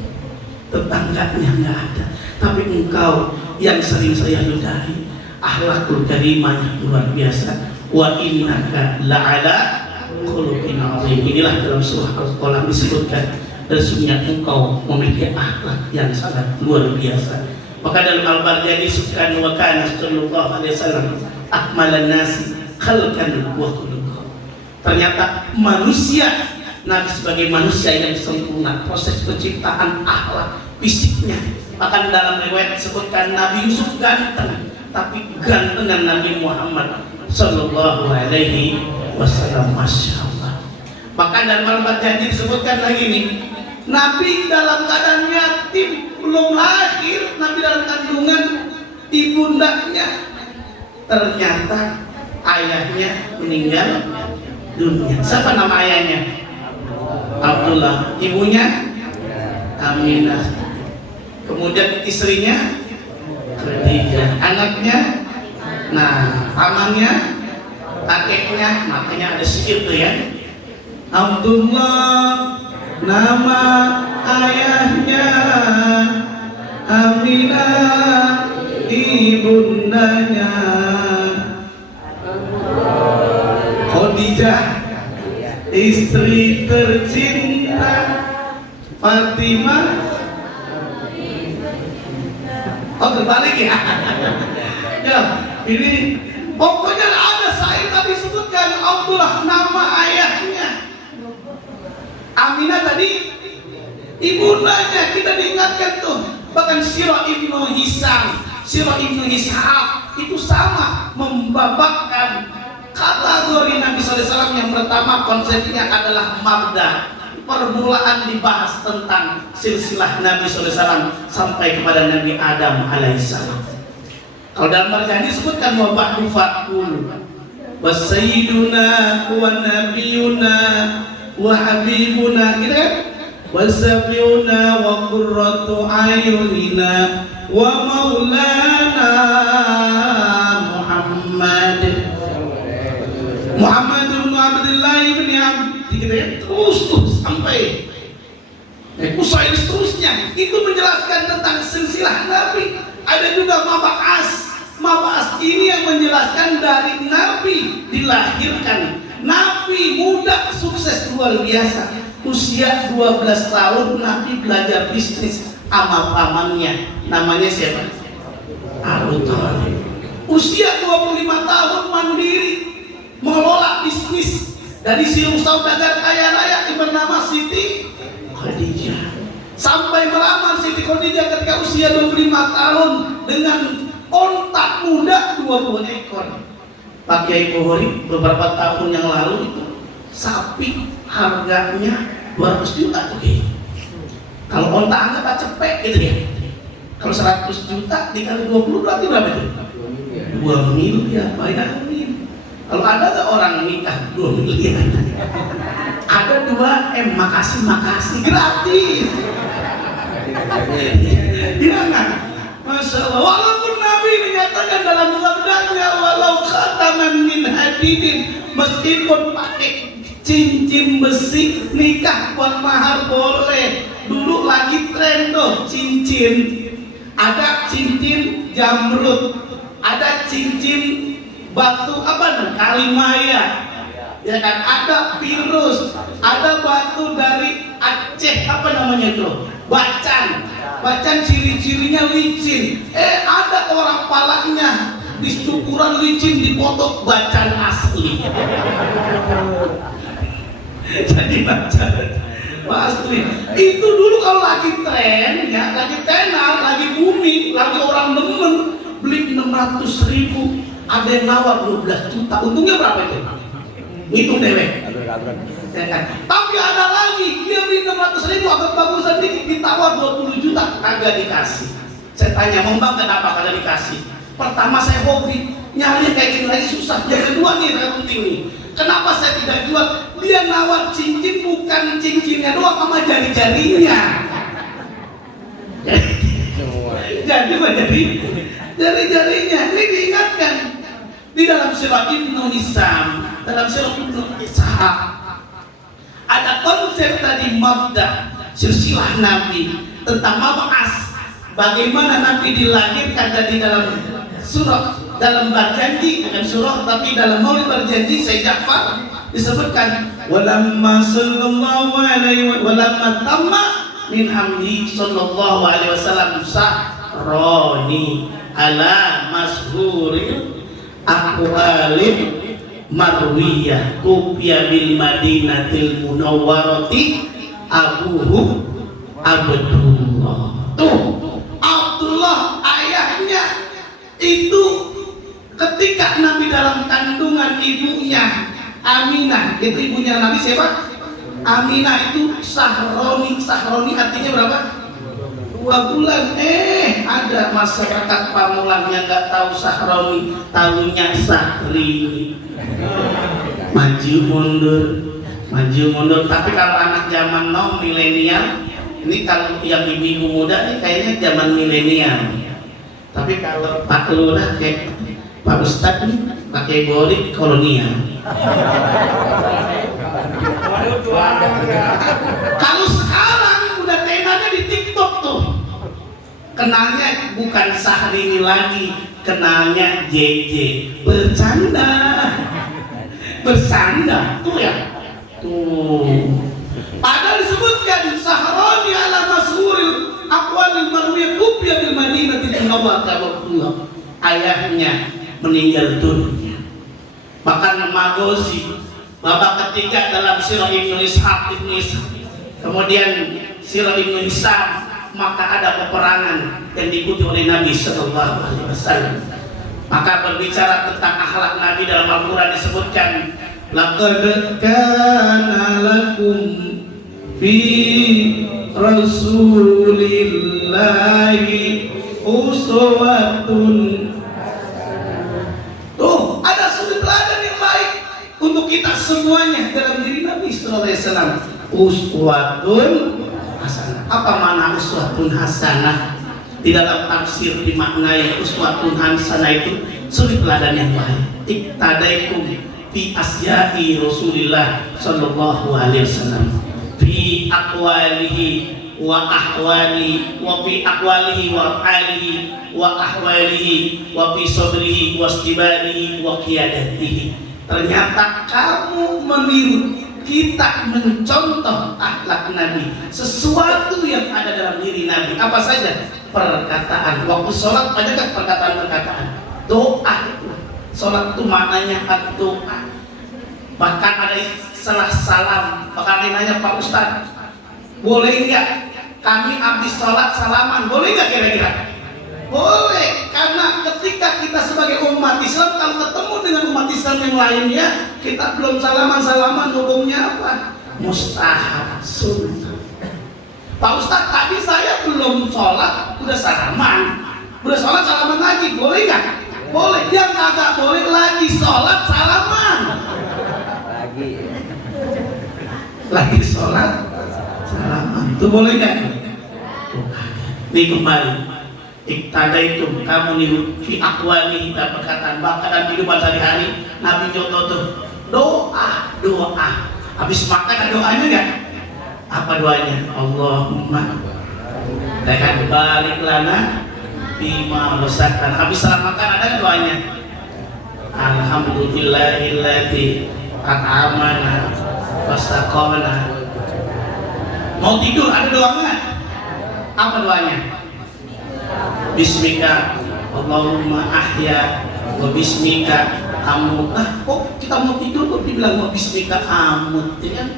tetangganya nggak ada, tapi engkau yang sering saya ludahi, akhlakul karimahnya luar biasa. Wa innaka la'ala khuluqin 'azim. Inilah dalam surah Al-Qalam disebutkan, dan sesungguhnya engkau memiliki akhlak yang sangat luar biasa. Maka dalam Al-Baqarah disebutkan, wa kana sallallahu alaihi wasallam akmalan nasi khalqan wa khuluqan. Ternyata manusia, Nabi sebagai manusia yang sempurna, proses penciptaan akhlak fisiknya. Bahkan dalam riwayat disebutkan Nabi Yusuf ganteng, tapi gantengan Nabi Muhammad sallallahu alaihi wasallam, masya Allah. Bahkan dalam Al-Baqarah disebutkan lagi nih, Nabi dalam keadaan yatim, belum lahir, Nabi dalam kandungan di pundaknya, ternyata ayahnya meninggal dunia. Siapa nama ayahnya? Abdullah. Ibunya Aminah. Kemudian istrinya Khadijah. Anaknya, nah pamannya, kakeknya, makanya ada sikit tuh ya. Abdullah nama ayahnya, Aminah ibundanya, Khadijah istri tercinta, Fatimah. Oh terbalik ya. Ya ini pokoknya ada saya tadi sebutkan Abdullah nama ayahnya, Aminah tadi ibundanya. Kita diingatkan tuh, bahkan sirah Ibnu Hisam, sirah Ibnu Ishaq itu sama membabakkan kategori Nabi SAW. Yang pertama konsepnya adalah mabda, permulaan dibahas tentang silsilah Nabi SAW sampai kepada Nabi Adam alaihissalam. Kalau dalam Al-Qur'an disebutkan wa ba'du faqul wa sayyiduna wa nabiyuna wa habibuna, gitu kan? وسفينا وقرة أعيننا ومولانا محمد bin Abdullah bin Abdi, gitu ya, terus sampai usaha seterusnya itu menjelaskan tentang silsilah Nabi. Ada juga Mab'as ini yang menjelaskan dari Nabi dilahirkan. Nabi muda sukses luar biasa. Usia 12 tahun Nabi belajar bisnis sama pamannya. Namanya siapa? Abu Thalib. Usia 25 tahun mandiri mengelola bisnis dari si saudagar kaya raya yang bernama Siti Khadijah. Sampai melamar Siti Khadijah ketika usia 25 tahun dengan ontak muda 20 ekor. Pak Kiai Bukhari beberapa tahun yang lalu itu sapi harganya 200 juta tuh. Kalau ontak anggap cepet gitu ya. Kalau 100 juta dikali 20 berarti berapa itu? 2 miliar, bayangin. Kalau ada nggak orang nikah 2 miliar? Ada 2 makasih gratis. Iya nggak? Masya Allah. Walaupun Nabi menyatakan dalam sabdanya, walau khataman min hadidin, meskipun pakai cincin besi nikah buat mahar boleh. Dulu lagi tren tuh cincin. Ada cincin jamrud, ada cincin batu kalimaya, ya kan? Ada virus, ada batu dari Aceh itu, bacan ciri-cirinya licin. Ada orang palanya di syukuran licin dipoto bacan asli. Jadi bacan asli itu dulu kalau lagi tren, ya, lagi tenar, lagi booming, lagi orang demen beli 600.000. Ada yang nawar 12 juta, untungnya berapa itu? Ngitung dewek. Ya kan? Tapi ada lagi, dia beli 600.000 agak bagusan dikit, ditawar 20 juta, kagak dikasih. Saya tanya, Bang, kenapa kagak dikasih? Pertama saya hobi, nyari kayak gini lagi susah. Yang kedua nih, yang penting nih, kenapa saya tidak jual? Dia nawar cincin bukan cincinnya doang, sama jari-jarinya. Jadi jari-jarinya. Ini diingatkan di dalam surah Ibnu Hisam, dalam surah Ibnu Ishaq ada konsep tadi mabda silsilah Nabi tentang mab'as, bagaimana Nabi dilahirkan dari dalam surah, dalam berjanji dengan surah, tapi dalam maulid berjanji Sayyid Ja'far disebutkan walamma sallallahu alaihi walamma tamma min hamdi sallallahu alaihi wasallam sahroni ala mashhuril aqwalin marwiyah kubiya bil madinatil munawwarati abuhu Abdullah. Tuh Abdullah ayahnya itu ketika Nabi dalam kandungan ibunya Aminah, itu ibunya Nabi siapa? Aminah itu sahroni artinya berapa? 2 bulan. Ada masyarakat Pamulang yang nggak tahu sahroni, tahunya sahrini. Maju mundur. Tapi kalau anak zaman now milenial, ini kalau yang ibu muda nih kayaknya zaman milenial. Tapi kalau Pak Lurah kayak Pak Ustadz nih pakai borik kolonial. Kalau sekarang udah tenanya di TikTok tuh, kenalnya bukan Sahrini lagi, kenalnya JJ, bersanda tuh ya, tuh. Padahal disebutkan sahroni ala masyhuril aqwalil marwiyah kubiya bil madinatil munawwarah. Ayahnya meninggal dunia. Bahkan Magozi babak ketiga dalam sirah Ibnu Ishaq. Kemudian sirah Ibnu Hisam, maka ada peperangan yang diikuti oleh Nabi Sallallahu Alaihi Wasallam. Maka berbicara tentang akhlak Nabi dalam Al-Quran disebutkan, laqad kana lakum fi rasulillahi uswatun. Tuh ada suri teladan yang baik untuk kita semuanya dalam diri Nabi Sallallahu Alaihi Wasallam. Uswatun Apa makna uswatun hasanah? Di dalam tafsir dimaknai uswatun hasanah itu suri teladan yang baik. Iktadaikum fi asya'i Rasulillah sallallahu alaihi wasallam fi aqwalihi wa ahwalihi wa fi aqwalihi wa af'alihi wa ahwalihi wa fi sabrihi wa istibarihi wa qiyadatihi. Ternyata kamu meniru, kita mencontoh akhlak Nabi, sesuatu yang ada dalam diri Nabi. Apa saja? Perkataan. Waktu sholat banyakkan perkataan-perkataan. Doa itu. Sholat itu maknanya doa. Bahkan ada salah salam. Bahkan nanya Pak Ustadz, boleh nggak kami habis sholat salaman? Boleh nggak kira-kira? Boleh, karena ketika kita sebagai umat Islam kalau ketemu dengan umat Islam yang lainnya, kita belum salaman hukumnya apa? Mustahab, sunnah. Pak Ustadz, tadi saya belum sholat, udah salaman. Udah sholat salaman lagi, boleh nggak? Boleh. Yang kagak boleh lagi sholat salaman. Lagi sholat salaman, itu boleh nggak? Ini kembali. Iktadaitum, kamu niru fi aqwalihi, dan perkataan bahkan dalam kehidupan sehari-hari. Nabi contoh tuh doa. Habis makan ada doanya enggak? Apa doanya? Allahumma barik lana bima razaqtana. Habis salat makan ada doanya. Alhamdulillahilladzi at'amana wasaqana. Mau tidur ada doanya? Apa doanya? Bismika Allahumma ahya wa bismika amut. Nah, kok kita mau tidur kok dibilang mau bismika amut, ya kan?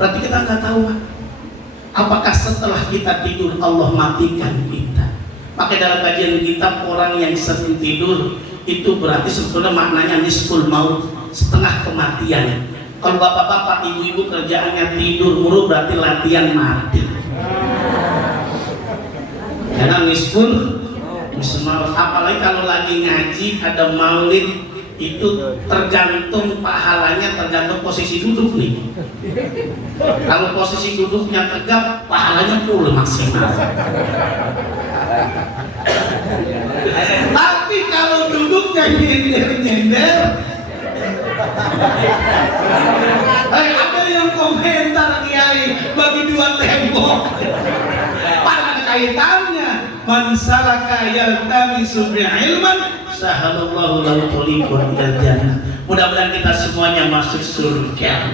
Berarti kita nggak tahu apakah setelah kita tidur Allah matikan kita. Maka dalam kajian kita, orang yang sering tidur itu berarti sebetulnya maknanya nisful maut, setengah kematian. Kalau bapak-bapak, ibu-ibu kerjaannya tidur mulu berarti latihan mati. Karena nisful, apalagi kalau lagi ngaji ada maulid, itu tergantung pahalanya, tergantung posisi duduk nih. Kalau posisi duduknya tegap, pahalanya full maksimal. Tapi kalau duduknya nyender-nyender, ada yang komentar Kiai bagi dua tembok. Pada kaitannya, man salaka yaltamisu ilman sahalallahu lahu tariqan ilal jannah. Mudah-mudahan kita semuanya masuk surga.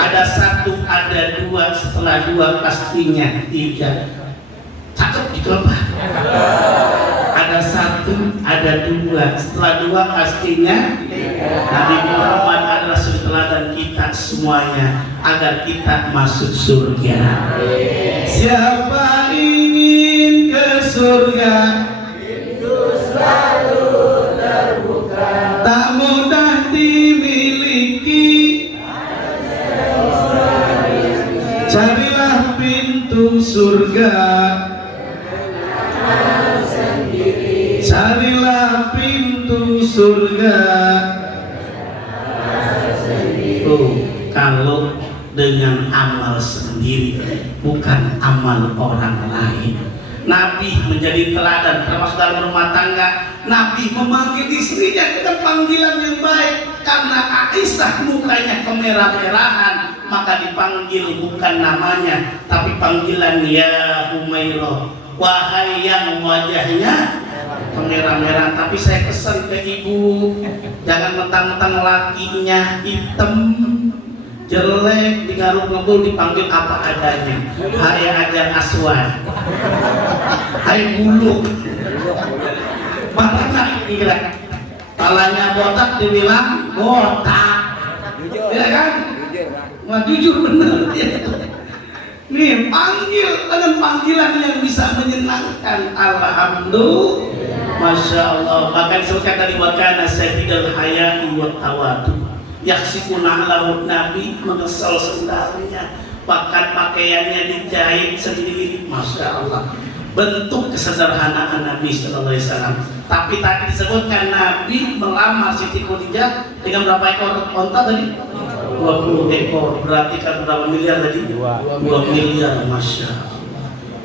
Ada satu, ada dua, setelah dua pastinya tiga. Cakep gitu apa? Ada satu, ada dua, setelah dua pastinya Nabi Muhammad adalah suri teladan kita semuanya agar kita masuk surga. Siapa ingin ke surga, pintu selalu terbuka, tak mudah dimiliki. Carilah pintu surga, carilah pintu surga. Kalau dengan amal sendiri, bukan amal orang lain. Nabi menjadi teladan, termasuk dalam rumah tangga. Nabi memanggil istrinya dengan panggilan yang baik. Karena Aisyah mukanya kemerah-merahan, maka dipanggil bukan namanya, tapi panggilan ya Umairah, wahai yang wajahnya kemerah-merahan. Tapi saya pesan ke ibu, jangan mentang-mentang lakinya hitam, jelek, digaruk ngebul, dipanggil apa adanya. Hai Hajar Aswad, hai bulu, mana kira palanya botak dibilang botak, ya kan? Wah, jujur bener ya. Nih, panggil dengan panggilan yang bisa menyenangkan. Alhamdulillah, masya Allah. Bahkan disebutkan tadi wakana sayyidul hayati wa tawadu, yaksifuna ala Nabi, mengesal sendalnya, bahkan pakaiannya dijahit sendiri. Masya Allah, bentuk kesederhanaan Nabi Sallallahu Alaihi Wasallam. Tapi tadi disebutkan Nabi melamar Siti Khadijah dengan berapa ekor onta tadi? 20 ekor. Berarti kan berapa miliar tadi? 2 miliar. Masya Allah.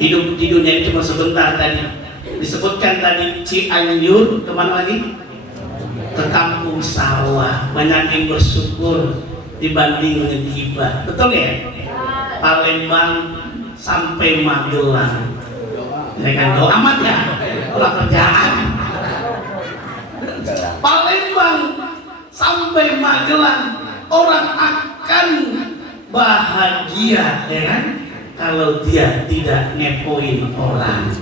Hidup di dunia itu cuma sebentar tadi. Disebutkan tadi Cianjur, kemana lagi? Ke kampung sawah. Banyak yang bersyukur dibanding ngegibah. Betul ya? Palembang sampai Magelang. Ya kan, doa amat ya. Ulah kerjaan. Palembang sampai Magelang, orang akan bahagia, ya kan? Kalau dia tidak ngepoin orang.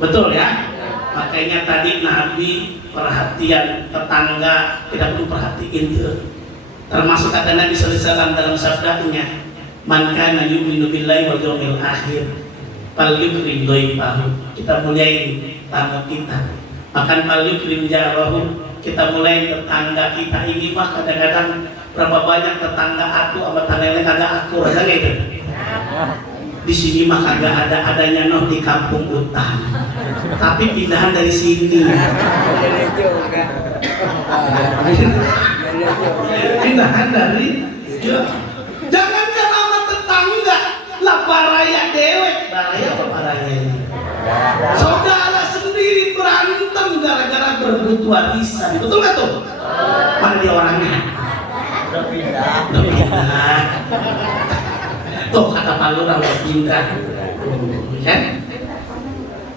Betul ya? Makanya tadi Nabi perhatian tetangga, tidak perlu perhatiin tuh. Termasuk kata Nabi SAW dalam sabdanya, man kana yu'minu billahi wal yawmil akhir falyukrim dhaifahu. Kita mulai tamu kita. Makan falyukrim jarahu. Kita mulai tetangga kita ini mah kadang-kadang berapa banyak tetangga aku sama tetangganya kagak akur, ada nggak itu? Di sini mah kagak adanya noh di kampung hutan. Tapi pindahan dari sini. Pindahan dari ya. Jangan sama tetangga lah baraya dewek. Baraya apa baraya ini? Saudara sendiri berantem gara-gara berebut warisan. Betul nggak tuh? Mana dia orangnya? Udah pindah. Tuh kata Pak Lurah udah pindah. Ya?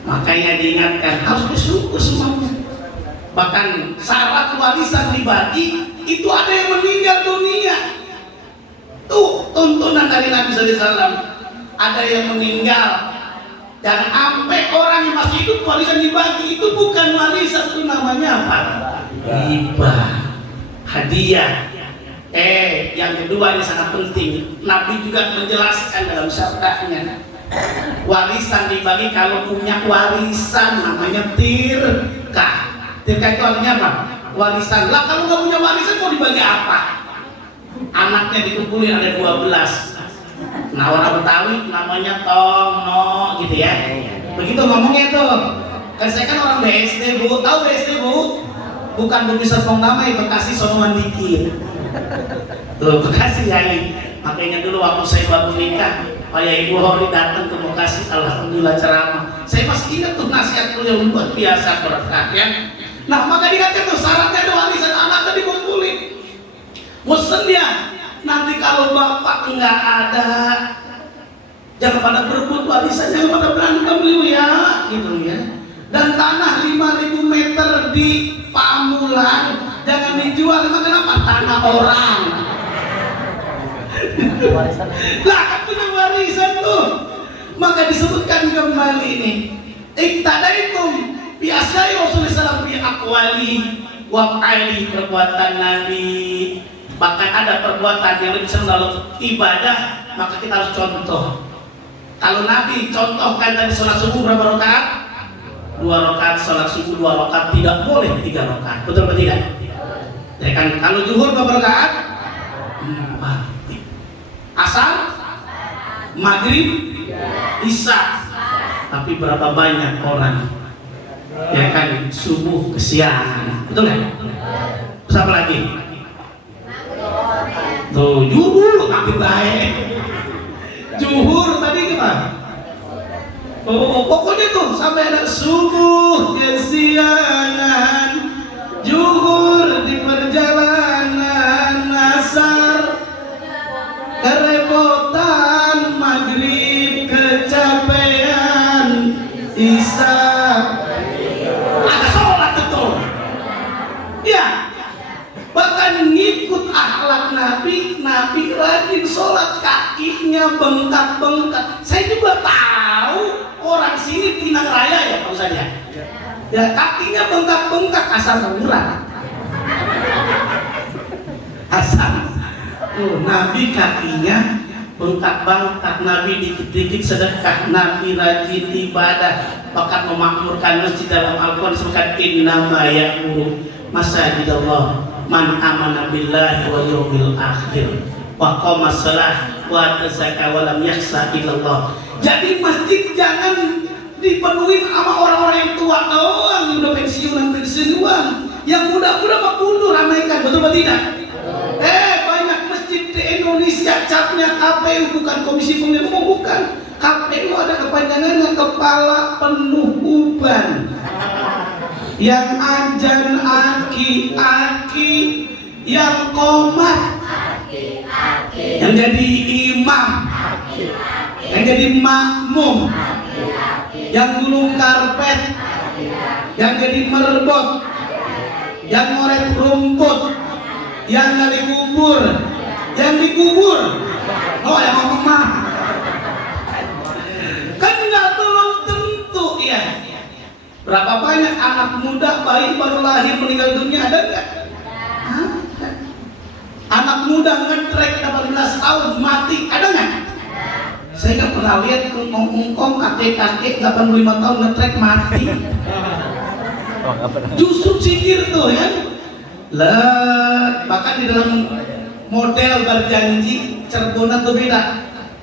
Makanya diingatkan harus bersyukur semuanya. Bahkan syarat warisan dibagi itu ada yang meninggal dunia. Tuh tuntunan dari Nabi SAW. Ada yang meninggal. Jangan sampai orang yang masih hidup warisan dibagi. Itu bukan warisan, itu namanya apa? Hibah, hadiah. Yang kedua ini sangat penting. Nabi juga menjelaskan dalam sabdanya, warisan dibagi kalau punya warisan namanya tirkah. Tirkah itu artinya apa? Warisan. Lah kalau nggak punya warisan mau dibagi apa? Anaknya dikumpulin ada 12. Nah orang Betawi namanya Tono gitu ya. Begitu ngomongnya tuh. Kan saya kan orang BSD bu, tahu BSD bu? Bukan Bumi Serpong Damai, Bekasi Sonoman dikit. Tuh Bekasi ya ini. Makanya dulu waktu saya baru nikah, Pak Ibu Hori datang ke Bekasi, alhamdulillah ceramah. Saya masih ingat tuh nasihat beliau luar biasa berkat ya. Nah maka dikatakan tuh syaratnya ada warisan anaknya dikumpulin. Bosan dia. Nanti kalau bapak enggak ada, jangan pada berebut warisan, jangan pada berantem beliau ya, gitu ya. Dan tanah 5.000 meter di Pamulang jangan dijual, emang kenapa? Tanah orang. Lah kan punya warisan tuh. Maka disebutkan kembali ini. Iktadaitum biasai Rasulullah SAW biakwali waqali, perbuatan Nabi. Bahkan ada perbuatan yang lebih senang dalam ibadah, maka kita harus contoh. Kalau Nabi contohkan tadi sholat subuh berapa rakaat? 2 rakaat, sholat subuh 2 rakaat, tidak boleh 3 rakaat. Betul atau tidak? Ya kan? Kalau zuhur berapa rakaat? 4. Asar? Maghrib? Isya. Tapi berapa banyak orang? Ya kan? Subuh kesiangan. Betul nggak? Terus apa lagi? Tuh, juhur tapi baik. Juhur tadi gimana? Oh, pokoknya tuh sampai ada subuh kesiangan, juhur di perjalanan, asar kerepotan, maghrib kecapean, isya ada sholat betul. Ya. Bahkan ngikut akhlak Nabi, Nabi rajin sholat, kakinya bengkak-bengkak. Saya juga tahu orang sini Pinang Raya ya Pak Ustaz ya. Ya kakinya bengkak-bengkak asal murah. Asal. Nabi kakinya bengkak-bengkak, Nabi dikit-dikit sedekah, Nabi rajin ibadah, bahkan memakmurkan masjid. Dalam Al-Quran disebutkan innama ya'muru masajidallah man amana billahi wa yawmil akhir wa qama shalah wa tazakka wa lam yakhsha illallah. Jadi masjid jangan dipenuhi sama orang-orang yang tua doang, yang udah pensiunan, yang muda-muda mah kudu ramaikan, betul atau tidak? Banyak masjid di Indonesia capnya KPU, bukan Komisi Pemilihan Umum, bukan. KPU ada kepanjangannya kepala penuh uban. Yang ajan aki-aki, yang komat, yang jadi imam, yang jadi makmum, yang gulung karpet, yang jadi merbot, yang ngorek rumput, yang gali kubur, yang dikubur. Oh, yang ngomong mah kan nggak belum tentu ya. Berapa banyak anak muda bayi baru lahir meninggal dunia, ada nggak? Anak muda ngetrek 18 tahun mati, ada nggak? Saya nggak pernah lihat ngomong kakek-kakek 85 tahun ngetrek mati. Justru sikir tuh ya. Lah, bahkan di dalam model berjanji Cirebonan tuh beda.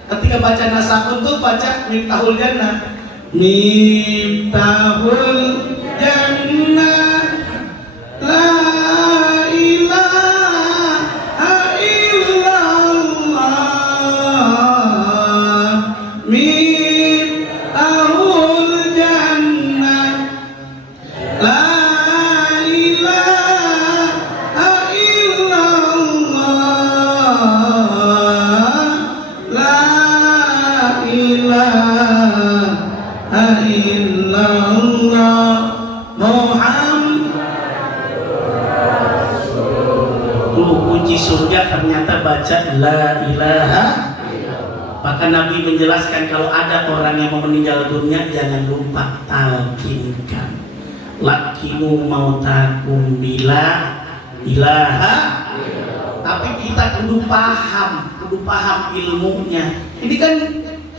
Ketika baca nasakun tuh baca Miftahul Jannah. Miftahul Jannah, la ilaha illallah. Miftahul Jannah, la ilaha illallah, la ilaha illallah Muhammad. Kunci surga ternyata baca la ilaha. Bahkan Nabi menjelaskan kalau ada orang yang mau meninggal dunia jangan lupa talkinkan. Lakinu mautakum bila ilaha. Tapi kita kudu paham ilmunya. Ini kan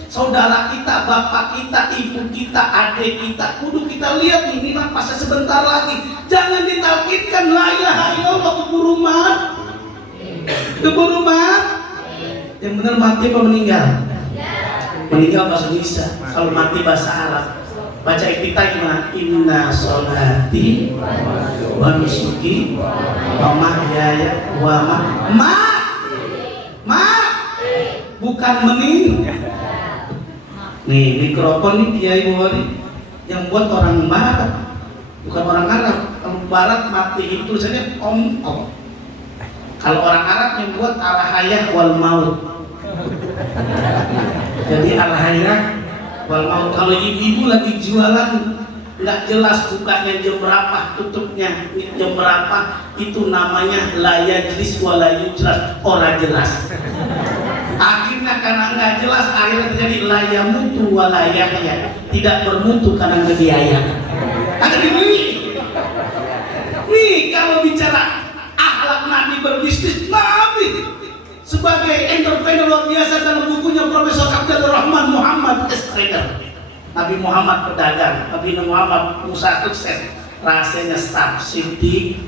saudara kita, bapak kita, ibu kita, adik kita, kudu kita lihat ini napasnya sebentar lagi. Jangan ditalkinkan la ilaha illallah keburu mati. Yang benar mati apa meninggal? Meninggal bahasa Indonesia. Kalau mati bahasa Arab. Baca kita gimana? Inna sholati wa nusuki wa mahyaya wa bukan mening. Nih mikrofon nih Kiai Bukhari yang buat orang Barat, bukan orang Arab. Kalau Barat mati itu tulisannya om. Kalau orang Arab yang buat al-hayah wal maut. Jadi al-hayah wal maut. Kalau ibu-ibu lagi jualan nggak jelas bukanya jam berapa, tutupnya jam berapa, itu namanya la yajlis wa la yujlas, orang jelas. Akhirnya karena nggak jelas, akhirnya terjadi la yamutu wa la yahya, tidak bermutu karena nggak biaya. Ada dibeli. Nih kalau bicara akhlak Nabi berbisnis, Nabi sebagai entrepreneur luar biasa dalam bukunya Profesor Abdul Rahman Muhammad S-Trader. Nabi Muhammad pedagang, Nabi Muhammad pengusaha sukses, rasanya staf, siddiq,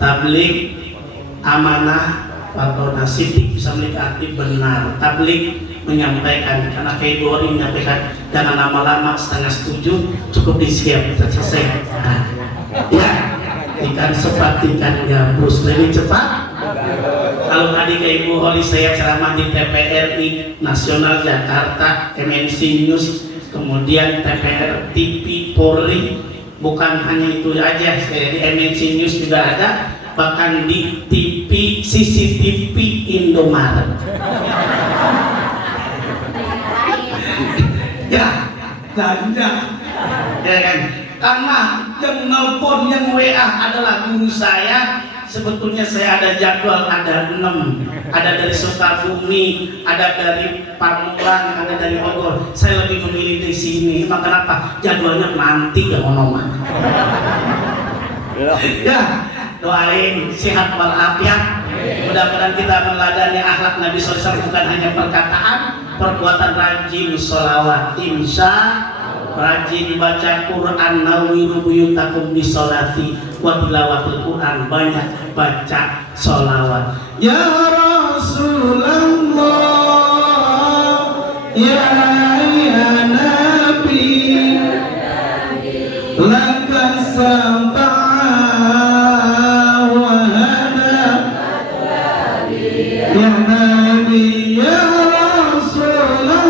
tabligh, amanah, atau nasib bisa menikmati benar. Tabligh menyampaikan, karena Kiai Bukhari menyampaikan jangan lama-lama, setengah setuju cukup disiap selesai. Ya, ikan sepat, ikan gabus lebih cepat. Kalau tadi Kiai Bukhari saya ceramah di TPRI Nasional Jakarta, MNC News, kemudian TPR TV Polri, bukan hanya itu aja, saya di MNC News juga ada, bahkan di TV CCTV Indomaret. Ya, ganja, ya kan? Karena yang nelpon, yang WA adalah guru saya. Sebetulnya saya ada jadwal, ada 6, ada dari Sukabumi, ada dari Pamulang, ada dari Bogor. Saya lebih memilih di sini. Emang kenapa? Jadwalnya nanti ya onoman. Ya, doain sehat walafiat. Mudah-mudahan kita meneladani akhlak Nabi SAW, bukan hanya perkataan, perbuatan rajin sholawat, rajin baca Quran, nawiru buyutakum bisolati wa tilawatil Quran, banyak baca sholawat. Ya Rasulullah, ya Nabi, laka sab'a wa hada, ya Nabi, ya Rasulullah,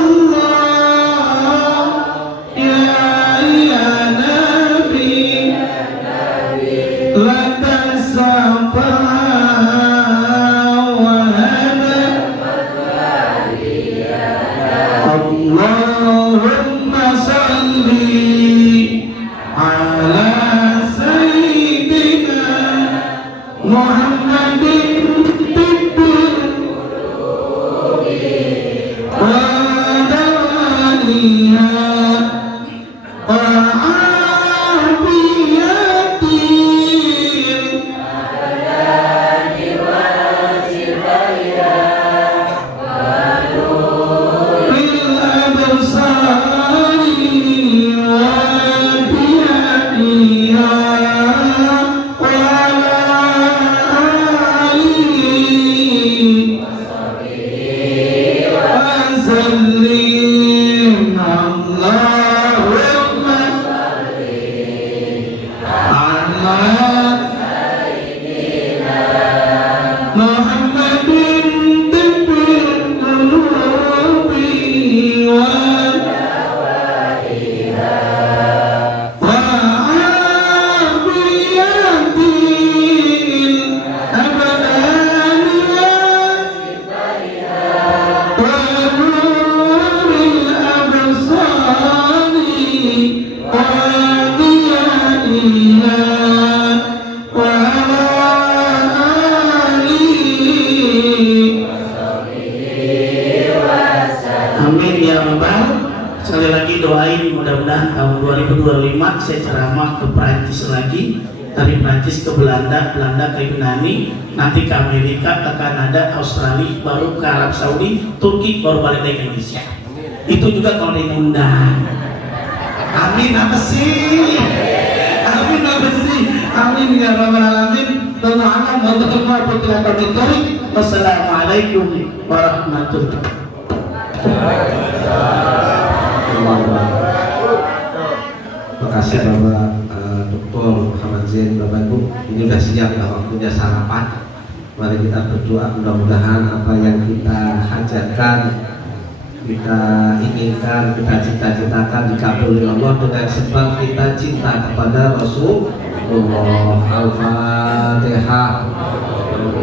Amin ya rabbal. Sekali lagi doain mudah-mudahan tahun 2025 saya ceramah ke Prancis lagi, dari Prancis ke Belanda, Belanda ke Yunani, nanti ke Amerika, ke Kanada, Australia, baru ke Arab Saudi, Turki, baru balik lagi ke Indonesia. Itu juga kalau diundang. Amin apa sih? Amin apa sih? Amin ya rabbal alamin. Wassalamualaikum warahmatullahi Terima kasih Bapak Dr. Muhammad Zain. Bapak Ibu, ini sudah siap ya waktunya sarapan. Mari kita berdoa, mudah-mudahan apa yang kita hajatkan, kita inginkan, kita cita-citakan dikabulkan Allah dengan sebab kita cinta kepada Rasulullah. Al-Fatihah.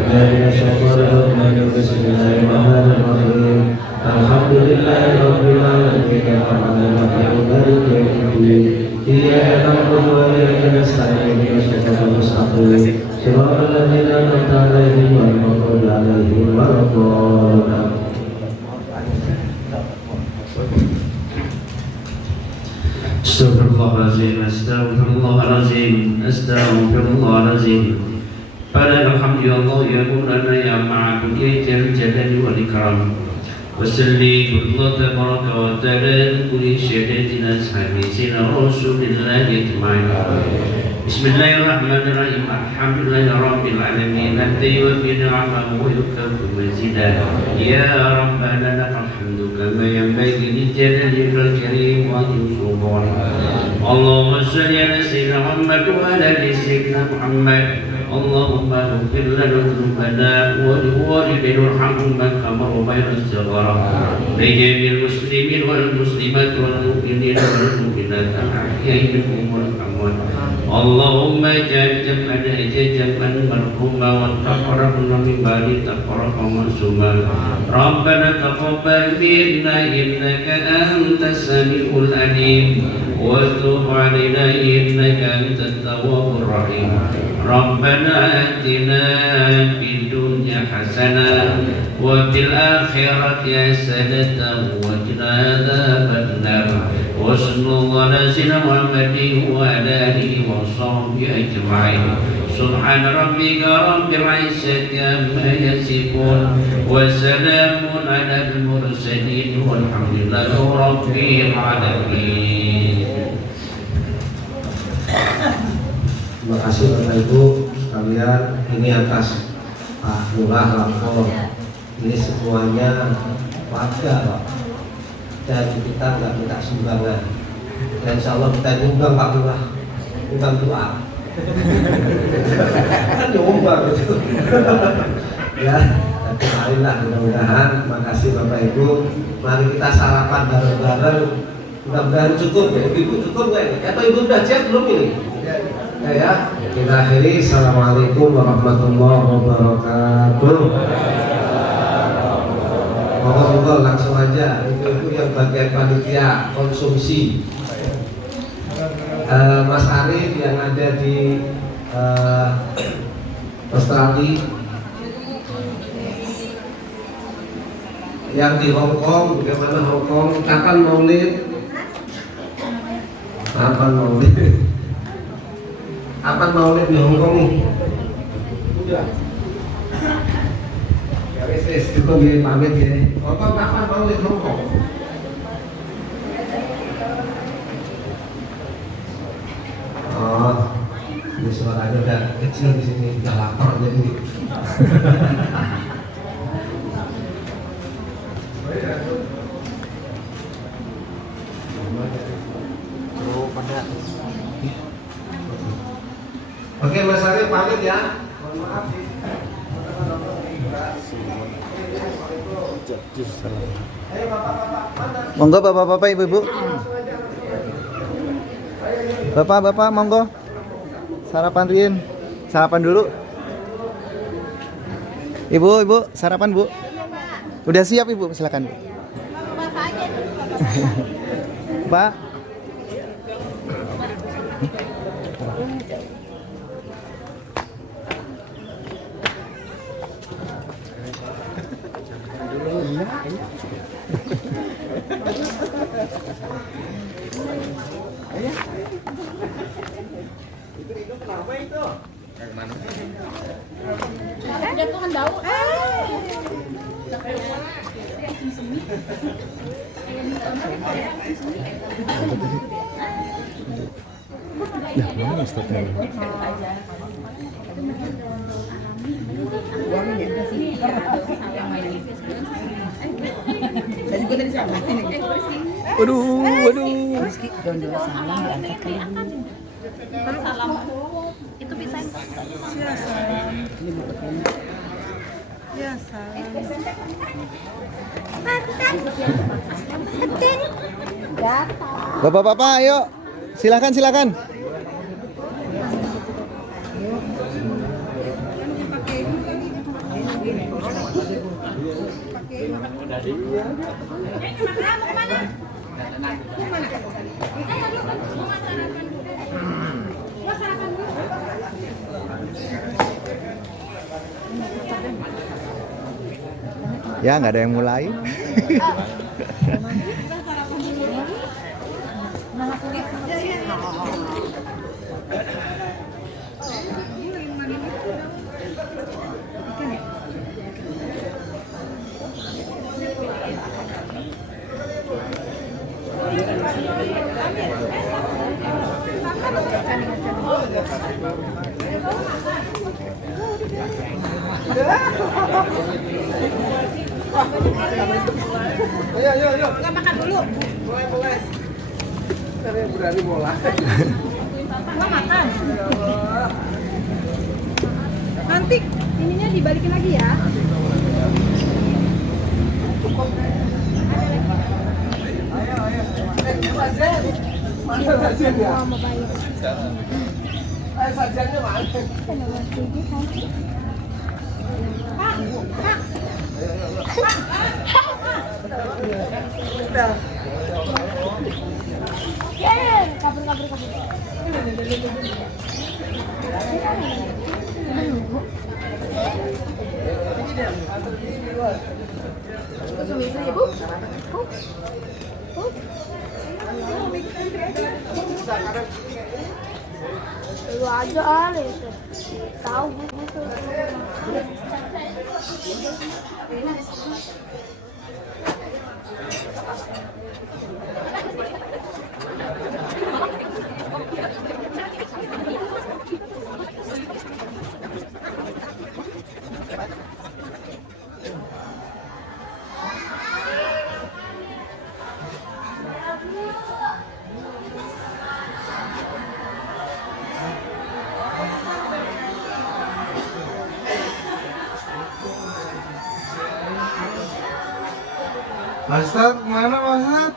Bismillahirrahmanirrahim. Alhamdulillahirabbil alamin arrahmanirrahim maliki yaumiddin. Iyyaka na'budu wa iyyaka nasta'in ihdinas siratal mustaqim siratal ladzina an'amta 'alaihim ghairil maghdubi 'alaihim waladdallin. Astaghfirullahaladzim, astaghfirullahaladzim, astaghfirullahaladzim. Pada alhamdulillah ya Maulana ya Ma'abud ya Jal Jalali wal Ikram. Wasalli billah tabaraka wa ta'ala kulli syahadatina sayyidina Rasulillah ajma'in. Bismillahirrahmanirrahim. Alhamdulillahi rabbil alamin. Hamdan wa bi'ni'amahu wa yukafu mazidan. Ya Rabbana lakal hamdu kama yanbaghi li jalalil karim wa sultan. Allahumma shalli ala sayyidina Muhammad wa ala ali sayyidina Muhammad. Allahumma ighfir lana dhunubana wa liwalidayna warhamhuma kama rabbayana shaghira. Li jami'il muslimin wal muslimat wal mu'minina wal mu'minat al-ahya'i minhum wal amwat. Allahumma ij'al jam'ana jam'an marhuma wa taqabbal min ba'di taqabbal mansuma. Rabbana taqabbal minna innaka antas samiul alim wa tub 'alaina innaka antat tawwabur rahim. Rabbana atina fid dunya hasanah wa fil akhirati hasanah wa qina adzaban nar. Wa sallallahu ala sayyidina Muhammadin wa ala alihi wa sahbihi ajma'in. Subhana rabbika rabbil izzati amma yasifun wa salamun ala al mursalin walhamdulillahi rabbil alamin. Terima kasih Bapak Ibu sekalian. Ini atas Pak Lurah lapor. Ini semuanya warga Pak. Dan kita nggak minta sumbangan. Dan insya Allah kita nyumbang Pak Lurah. Nyumbang doa. Kan nyumbang gitu. Ya, tapi marilah mudah-mudahan. Terima kasih Bapak Ibu. Mari kita sarapan bareng-bareng. Mudah-mudahan cukup ya. Ibu cukup nggak ini? Atau Ibu udah siap belum ini? Ya, kita akhiri. Assalamualaikum warahmatullahi wabarakatuh. Monggo langsung aja ibu-ibu yang bagian panitia konsumsi. Mas Arif yang ada di Australia, yang di Hong Kong, bagaimana Hong Kong? Kapan Maulid? Kapan maulid? Kapan maulid di Hongkong nih? Udah. Ya wes cukup ya pamit ya. Hongkong kapan maulid Hongkong? Oh, ini suaranya udah kecil di sini, udah lapar jadi. Oke Mas Arif pamit ya. Mohon maaf sih. Ayo bapak-bapak, mana? Monggo bapak-bapak, ibu-ibu. Bapak-bapak, monggo. Sarapan riyin. Sarapan dulu. Ibu, ibu, sarapan bu. Udah siap ibu, silakan bu. Pak. Jatuhan daun. Ya, mana Ustaznya? Waduh, waduh. Salam. Itu bisa. Ya, salam. Bapak-bapak, ayo. Silakan, silakan. Ya, nggak ada yang mulai. Ayo. Nggak makan dulu. Mulai. Saya berani mulai. Nggak makan. Nanti ininya dibalikin lagi ya. Mana sajiannya? Sajiannya mana? Lu aja ale itu. Tahu gitu. Mas Ustaz, kemana Mas Ustaz?